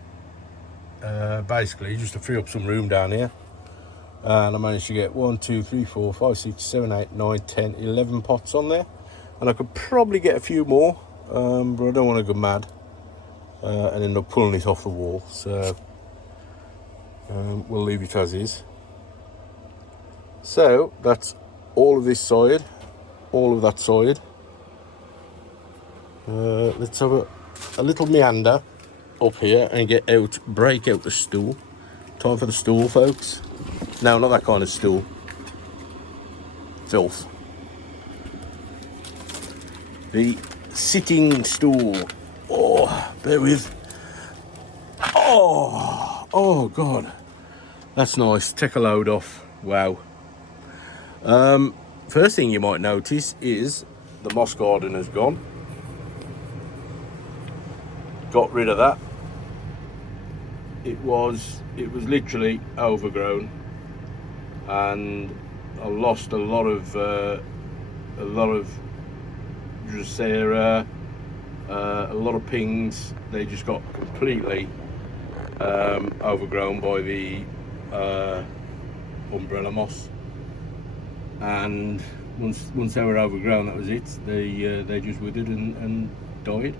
basically just to free up some room down here. And I managed to get 1, 2, 3, 4, 5, 6, 7, 8, 9, 10, 11 pots on there. And I could probably get a few more, but I don't want to go mad and end up pulling it off the wall. So we'll leave it as is. So that's all of this side, all of that side. Let's have a little meander up here and break out the stool. Time for the stool, folks. No, not that kind of stool. Filth. The sitting stool. Oh, bear with. Oh God. That's nice. Take a load off. Wow. First thing you might notice is the moss garden has gone. Got rid of that. It was literally overgrown, and I lost a lot of Drosera, a lot of pings. They just got completely overgrown by the umbrella moss, and once they were overgrown, that was it. They just withered and died.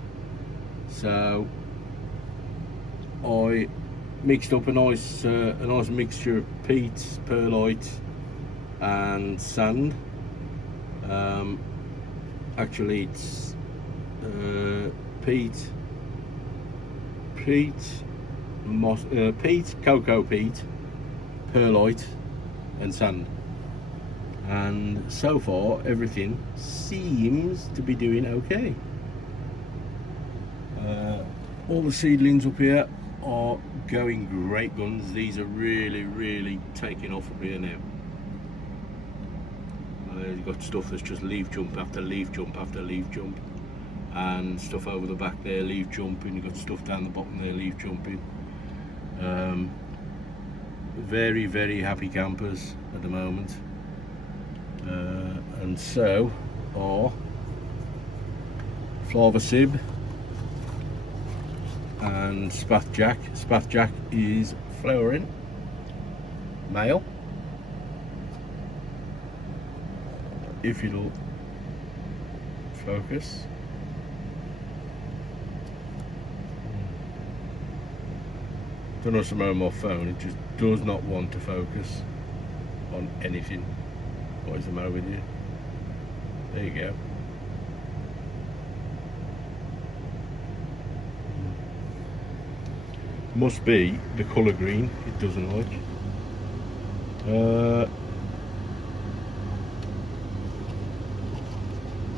So I mixed up a nice mixture of peat, perlite and sand. Actually it's peat, cocoa peat, perlite and sand. And so far everything seems to be doing okay. All the seedlings up here are going great guns. These are really taking off up here now. You've got stuff that's just leaf jump after leaf jump after leaf jump, and stuff over the back there leaf jumping. You've got stuff down the bottom there leaf jumping. Very happy campers at the moment, and so are Flava Sib and Spathjack. Spathjack is flowering, male. If it'll focus. Don't know what's the matter with my phone, it just does not want to focus on anything. What is the matter with you? There you go. Must be the colour green it doesn't like.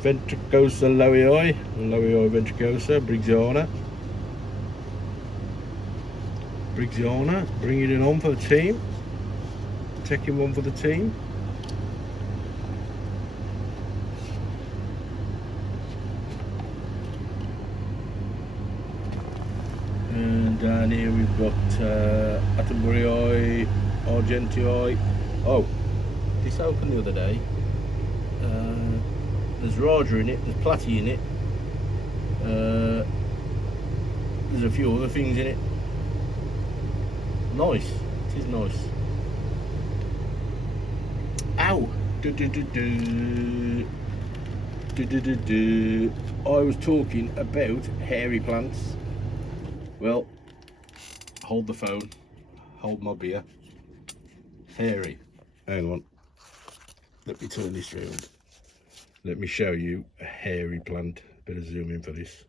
Ventricosa lowii ventricosa, Briggsana, bringing it on for the team. Taking one for the team. And down here we've got Attenborough, Argentii. Oh, this opened the other day. There's Raja in it, there's Platy in it. There's a few other things in it. Nice, it is nice. Ow! I was talking about hairy plants. Well, hold the phone, hold my beer. Hairy. Hang on. Let me turn this round. Let me show you a hairy plant. Better zoom in for this.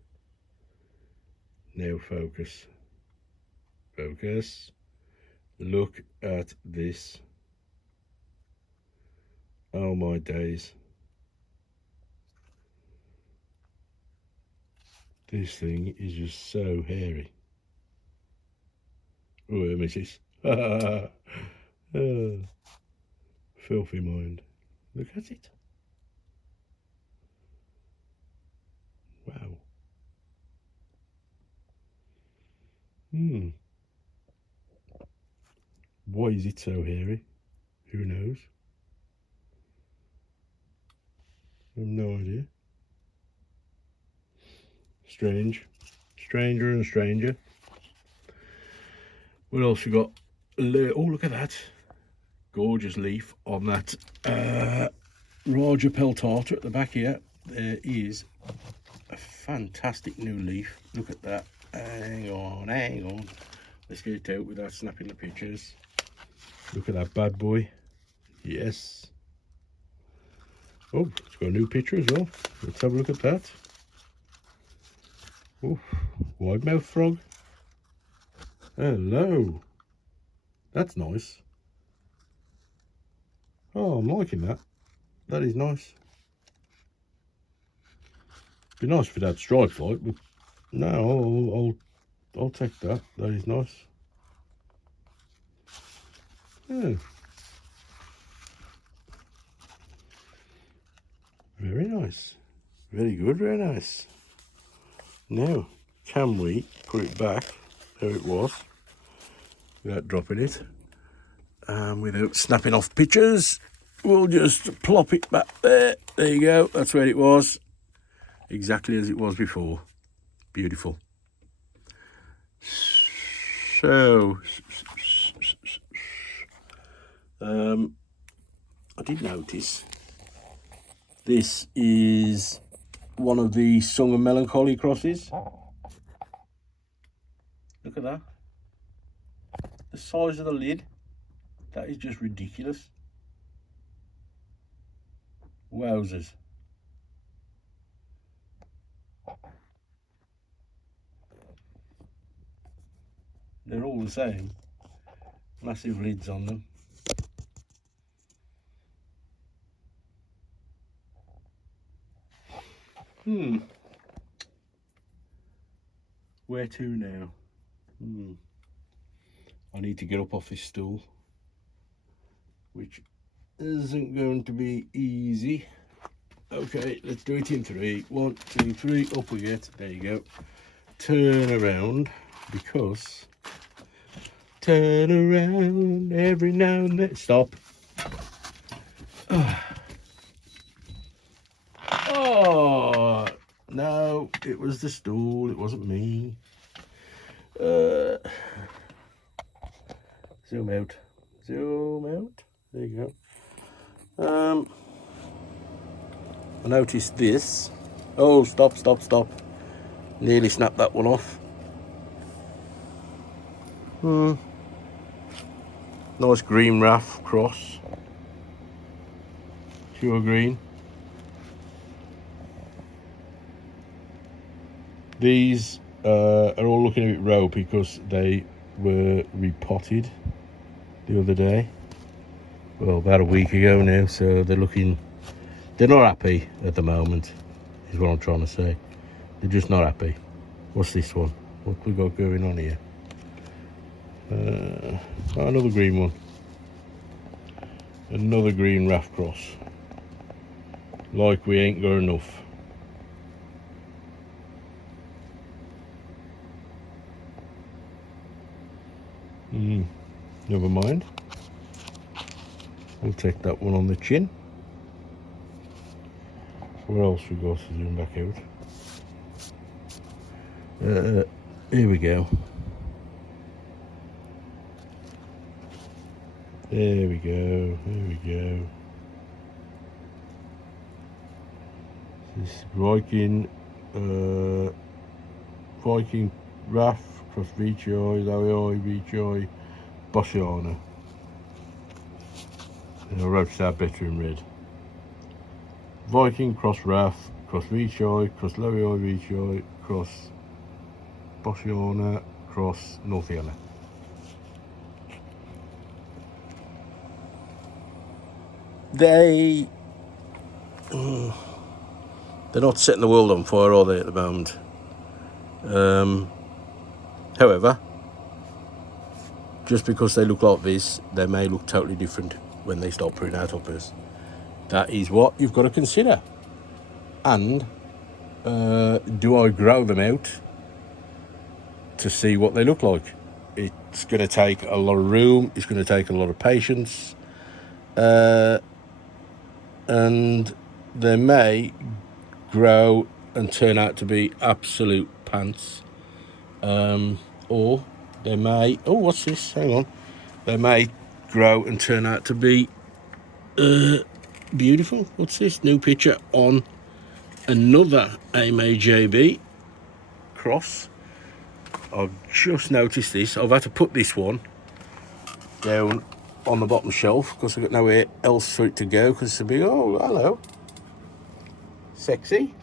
Now focus. Focus. Look at this. Oh my days. This thing is just so hairy. Oh, I miss this. Oh, filthy mind. Look at it. Wow. Why is it so hairy? Who knows? I have no idea. Strange. Stranger and stranger. What else we got? Oh, look at that. Gorgeous leaf on that Roger peltata at the back here. There is a fantastic new leaf. Look at that. Hang on, hang on. Let's get it out without snapping the pictures. Look at that bad boy. Yes. Oh, it's got a new picture as well. Let's have a look at that. Oh, wide mouth frog. Hello. That's nice. Oh, I'm liking that. That is nice. Be nice if it had stripes like, but no, I'll take that. That is nice. Yeah. Very nice. Very good, very nice. Now, can we put it back how it was without dropping it? And without snapping off pictures, we'll just plop it back there. There you go. That's where it was. Exactly as it was before. Beautiful. So, I did notice this is one of the Song of Melancholy crosses. Look at that. The size of the lid. That is just ridiculous. Wowzers. They're all the same. Massive lids on them. Where to now? I need to get up off this stool, which isn't going to be easy. Okay, let's do it in 3. 1, 2, 3, up we get. There you go. Turn around, because turn around every now and then. Stop. Oh, no, it was the stool, it wasn't me. Zoom out. Zoom out. There you go. I noticed this. Oh, stop. Nearly snapped that one off. Nice green raff cross. Pure green. These are all looking a bit ropey because they were repotted the other day. Well, about a week ago now, so they're not happy at the moment, is what I'm trying to say. They're just not happy. What's this one? What we got going on here? Another green one. Another green raff cross. Like we ain't got enough. Never mind. We'll take that one on the chin. Where else we got to zoom back out? Here we go. There we go. There we go. This Viking Raff cross Vichoi, Laoi, Vichoi, Bossiana. And I wrote that better in red. Viking, cross Raff, cross Vichoi, cross Lowioi Vichoi, cross Boschiana, cross Northiana. They're not setting the world on fire, are they, at the moment? However, just because they look like this, they may look totally different when they start putting out uppers. That is what you've got to consider. And do I grow them out to see what they look like? It's going to take a lot of room. It's going to take a lot of patience. And they may grow and turn out to be absolute pants. Or they may... Oh, what's this? Hang on. They may grow and turn out to be beautiful. What's this? New picture on another AMAJB cross. I've just noticed this. I've had to put this one down on the bottom shelf because I've got nowhere else for it to go, because it's a big... Oh, hello. Sexy.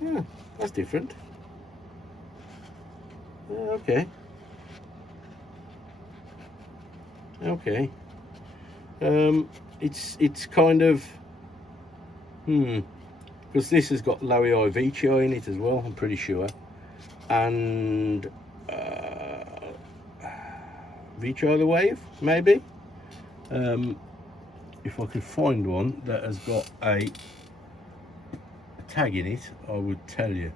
Yeah, that's different. Okay. Okay. It's kind of... Because this has got Lowioi Vichoi in it as well, I'm pretty sure. And... Vichoi the Wave, maybe? If I could find one that has got a tag in it, I would tell you.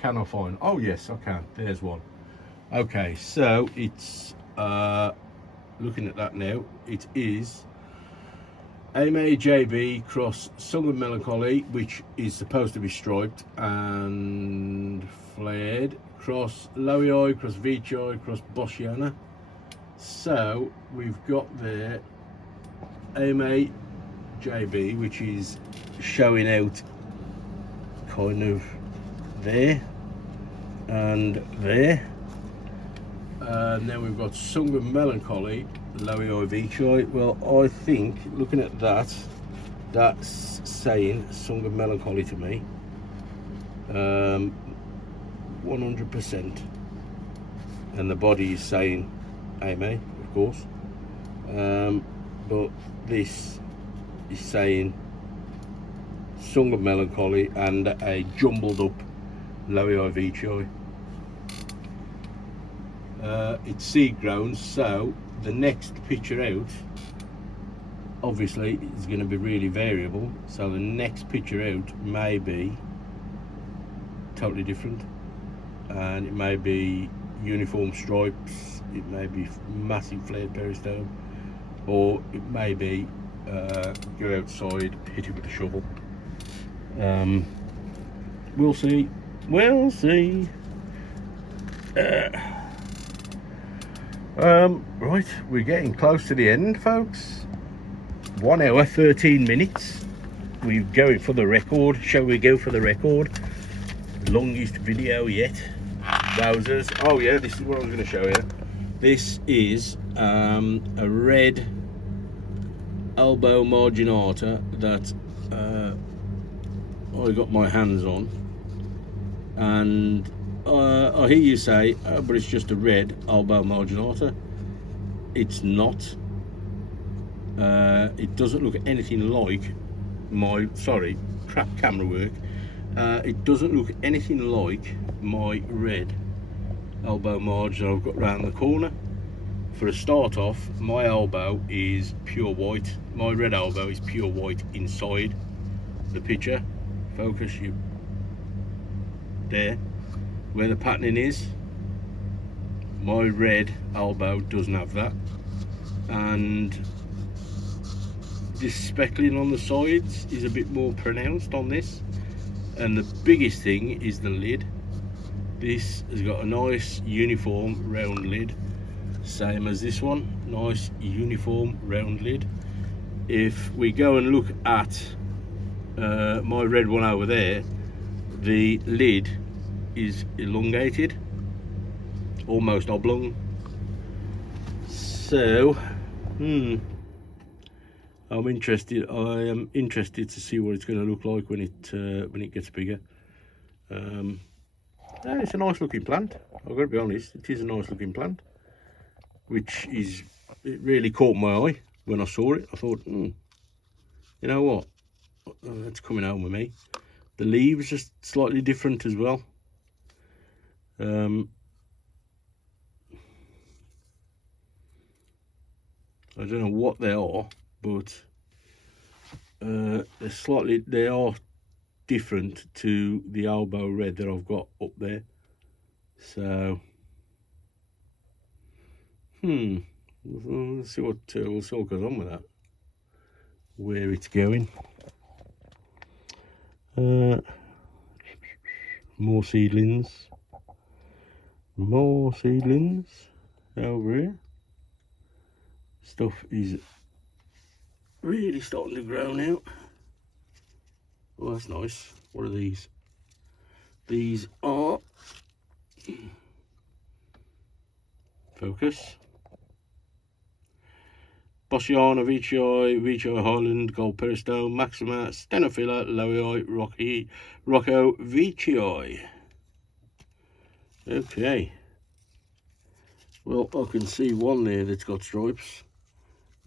Can I find? Oh yes, I can. There's one. Okay, so it's looking at that now. It is AMAJB cross Song of Melancholy, which is supposed to be striped and flared, cross Lowioi, cross Vichoi, cross Boschiana. So we've got there AMAJB, which is showing out kind of there and there. And then we've got Song of Melancholy, Lowioi Vichoi. Well, I think looking at that, that's saying Song of Melancholy to me. 100%. And the body is saying AMA, of course. But this is saying Song of Melancholy and a jumbled up Lowioi Vichoi. It's seed grown, so the next picture out obviously is going to be really variable, so the next picture out may be totally different, and it may be uniform stripes, it may be massive flared peristome, or it may be go outside, hit it with a shovel. We'll see. We'll see. Right, we're getting close to the end, folks. 1 hour 13 minutes. We're going for the record. Shall we go for the record? Longest video yet. Wowzers. Oh yeah, this is what I was going to show you. This is a red elbow marginata that I got my hands on, and I hear you say, oh, but it's just a red elbow marginata. It's not. It doesn't look anything like my, sorry, crap camera work. It doesn't look anything like my red elbow margin I've got round the corner. For a start off, my elbow is pure white. My red elbow is pure white inside the picture. Focus you there. Where the patterning is, my red elbow doesn't have that, and this speckling on the sides is a bit more pronounced on this. And the biggest thing is the lid. This has got a nice uniform round lid, same as this one, nice uniform round lid. If we go and look at my red one over there, the lid is elongated, almost oblong. So I am interested to see what it's going to look like when it gets bigger. Yeah, it's a nice looking plant. I've got to be honest, it is a nice looking plant, it really caught my eye when I saw it. I thought, you know what, it's coming home with me. The leaves are slightly different as well. I don't know what they are, but they are different to the elbow red that I've got up there. So, we'll see what goes on with that. Where it's going. More seedlings. More seedlings over here. Stuff is really starting to grow now. Oh, that's nice. What are these? These are focus. Bosciana, Veitchii Highland, Gold Peristome, Maxima, Stenophila, Lowii, Rocco, Veitchii. Okay. Well, I can see one there that's got stripes.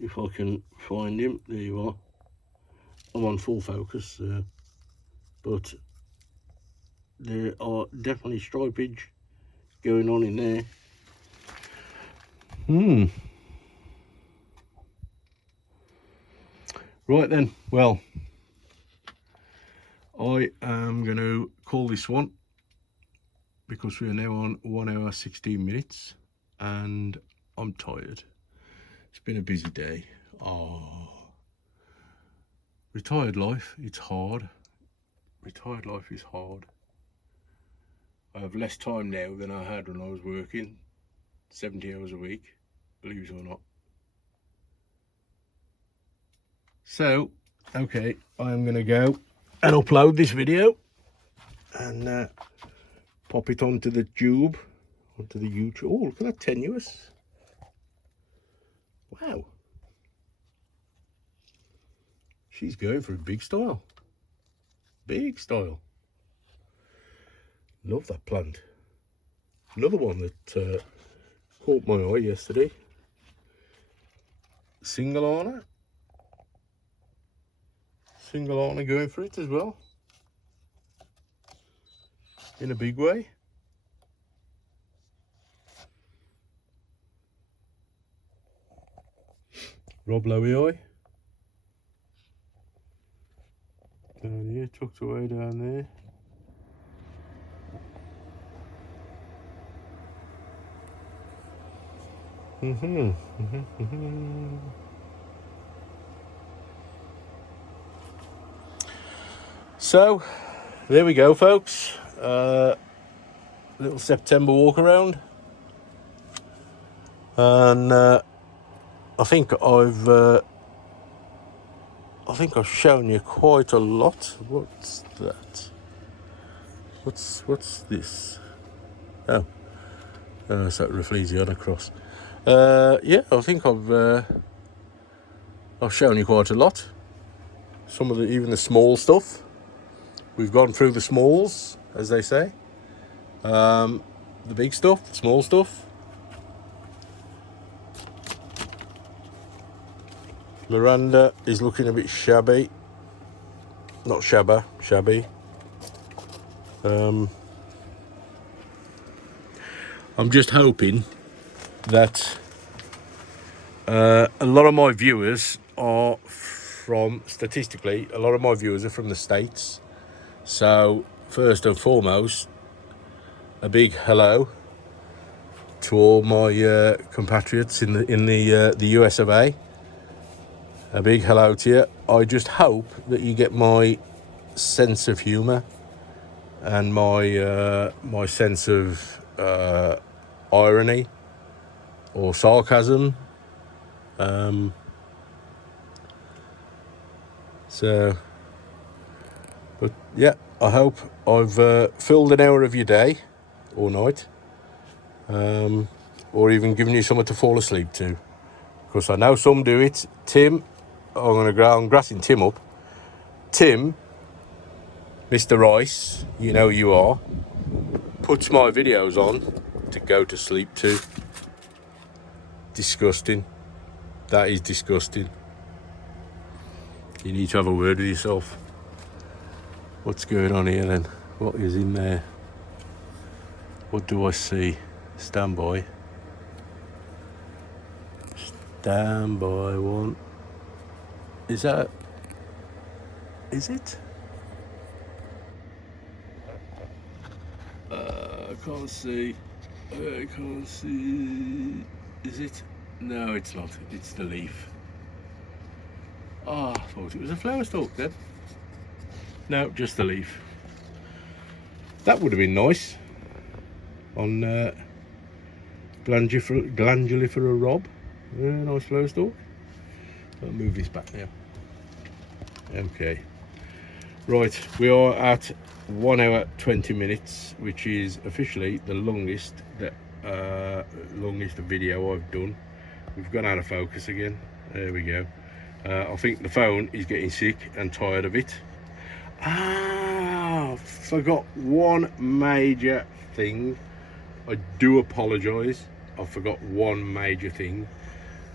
If I can find him, there you are. I'm on full focus, but there are definitely stripage going on in there. Right then, well, I am going to call this one because we are now on 1 hour 16 minutes and I'm tired. It's been a busy day. Retired life, it's hard. Retired life is hard. I have less time now than I had when I was working 70 hours a week, believe it or not. So, okay, I'm going to go and upload this video and pop it onto the tube, onto the YouTube. Oh, look at that tenuous. Wow. She's going for a big style. Big style. Love that plant. Another one that caught my eye yesterday. Single Singalana going for it as well. In a big way. Rob Lowii. Down here, tucked away down there. So, there we go, folks. Little September walk around, and I think I've shown you quite a lot. What's that? What's this? Oh, so Rafflesia cross. Yeah, I think I've shown you quite a lot. Some of even the small stuff. We've gone through the smalls, as they say. The big stuff, the small stuff. Miranda is looking a bit shabby. Not shabby. I'm just hoping that a lot of my viewers are statistically, a lot of my viewers are from the States. So, first and foremost, a big hello to all my compatriots in the US of A. A big hello to you. I just hope that you get my sense of humour and my sense of irony or sarcasm. But yeah, I hope I've filled an hour of your day or night, or even given you something to fall asleep to, because I know some do it. Tim, I'm grassing Tim up. Tim, Mr. Rice, you know who you are, puts my videos on to go to sleep to. Disgusting. That is disgusting. You need to have a word with yourself. What's going on here then? What is in there? What do I see? Stand by. Stand by one. Is that... Is it? I can't see. I can't see. Is it? No, it's not. It's the leaf. Oh, I thought it was a flower stalk then. No, just the leaf. That would have been nice on glandulifera rob. Nice flower stalk. I'll move this back now. Okay. Right, we are at 1 hour 20 minutes, which is officially the longest video I've done. We've gone out of focus again. There we go. I think the phone is getting sick and tired of it. Forgot one major thing. I do apologise. I forgot one major thing.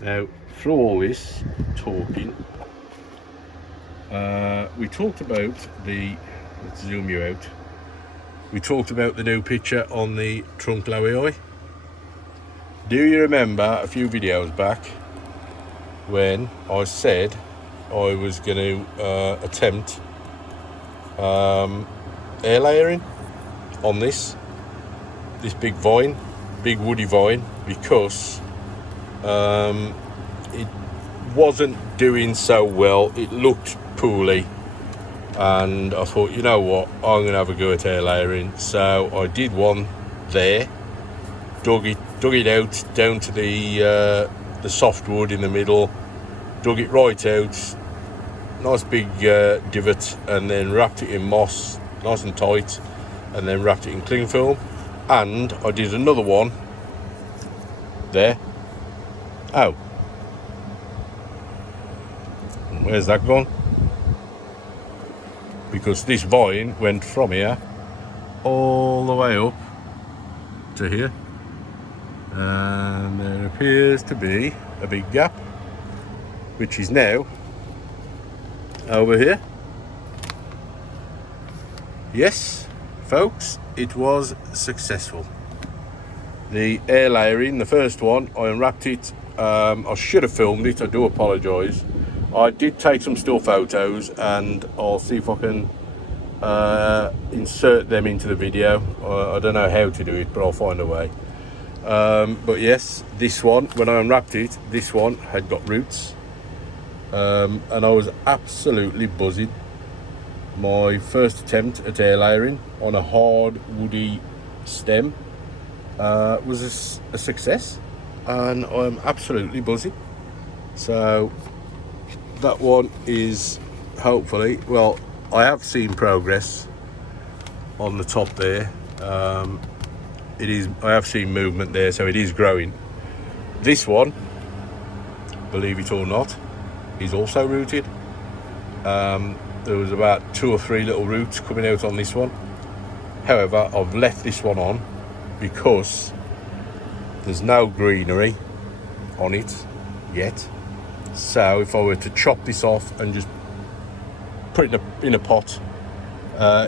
Now, through all this talking, we talked about let's zoom you out. We talked about the new picture on the trunk lowi. Do you remember a few videos back when I said I was going to attempt air layering on this big vine, big woody vine, because it wasn't doing so well. It looked poorly, and I thought, you know what, I'm gonna have a go at air layering. So I did one there, dug it out down to the softwood in the middle, dug it right out, nice big divot, and then wrapped it in moss nice and tight, and then wrapped it in cling film. And I did another one there. Oh, where's that gone? Because this vine went from here all the way up to here, and there appears to be a big gap, which is now over here. Yes, folks, it was successful. The air layering, the first one, I unwrapped it. I should have filmed it, I do apologise. I did take some still photos, and I'll see if I can insert them into the video. I don't know how to do it, but I'll find a way. But yes, this one, when I unwrapped it, this one had got roots, and I was absolutely buzzing. My first attempt at air layering on a hard woody stem was a success, and I'm absolutely buzzing. So that one is hopefully, well, I have seen progress on the top there. I have seen movement there, so it is growing. This one, believe it or not, is also rooted. There was about 2 or 3 little roots coming out on this one. However, I've left this one on because there's no greenery on it yet. So if I were to chop this off and just put it in a pot,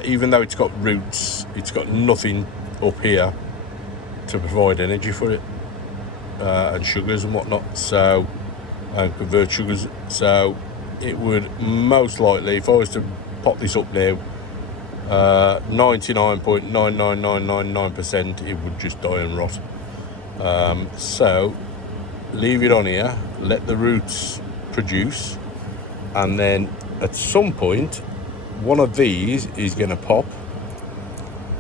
even though it's got roots, it's got nothing up here to provide energy for it, and sugars and whatnot, so, and convert sugars. So it would most likely, if I was to pop this up now, 99.99999%, it would just die and rot. So leave it on here, let the roots produce, and then at some point one of these is going to pop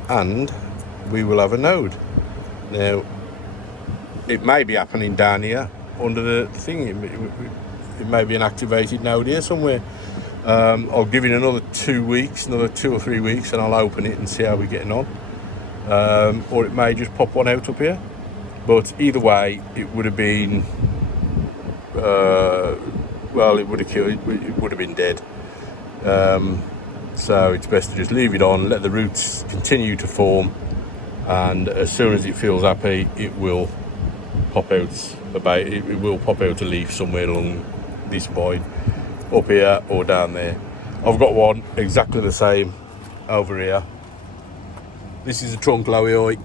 and we will have a node. Now it may be happening down here under the thing. It may be an activated node here somewhere. I'll give it another 2 weeks, another 2 or 3 weeks, and I'll open it and see how we're getting on. Or it may just pop one out up here. But either way, it would have been well, it would have killed. It would have been dead. So it's best to just leave it on, let the roots continue to form, and as soon as it feels happy, it will pop out it will pop out a leaf somewhere along this vine, up here or down there. I've got one exactly the same over here. This is a trunk lowioi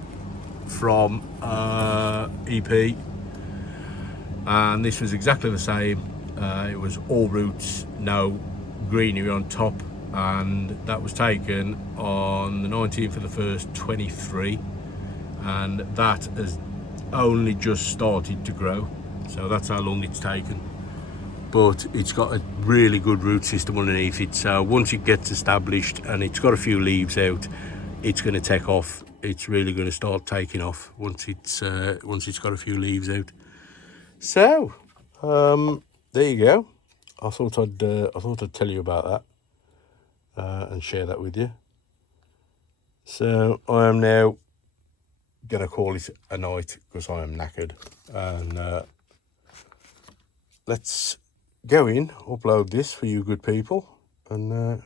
from EP, and this was exactly the same. It was all roots, no greenery on top, and that was taken on the 19th of the 1st 23, and that has only just started to grow, so that's how long it's taken. But it's got a really good root system underneath it, so once it gets established and it's got a few leaves out, it's going to take off. It's really going to start taking off once it's got a few leaves out. So there you go. I thought I'd tell you about that and share that with you. So I am now gonna call it a night because I am knackered, and let's go in, upload this for you good people, and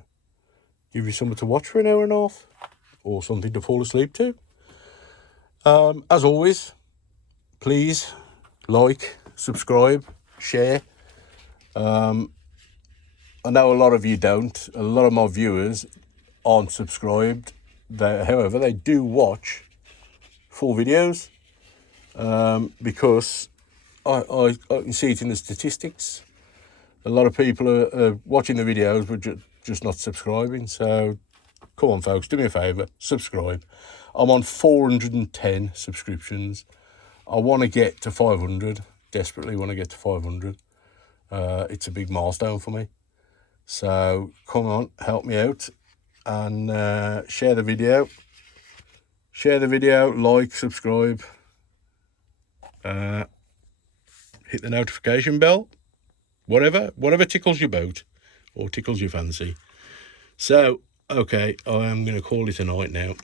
give you something to watch for an hour and a half or something to fall asleep to. As always, please like, subscribe, share. I know a lot of you don't. A lot of my viewers aren't subscribed. However, they do watch full videos, because I can see it in the statistics. A lot of people are watching the videos but just not subscribing. So come on, folks, do me a favour, subscribe. I'm on 410 subscriptions. I want to get to 500, desperately want to get to 500. It's a big milestone for me. So come on, help me out, and share the video. Share the video, like, subscribe, hit the notification bell, whatever tickles your boat or tickles your fancy. So, okay, I am going to call it a night now.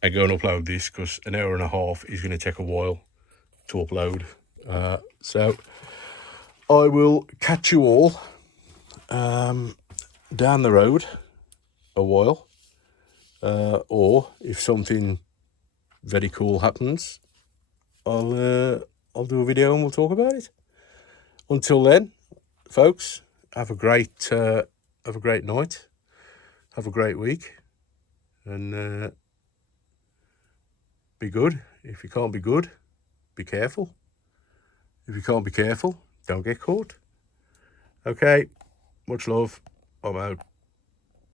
I go and upload this because an hour and a half is going to take a while to upload. So I will catch you all down the road a while, or if something very cool happens, I'll do a video and we'll talk about it. Until then, folks, have a great night, have a great week, and be good. If you can't be good, be careful. If you can't be careful, don't get caught. Okay, much love. I'm out.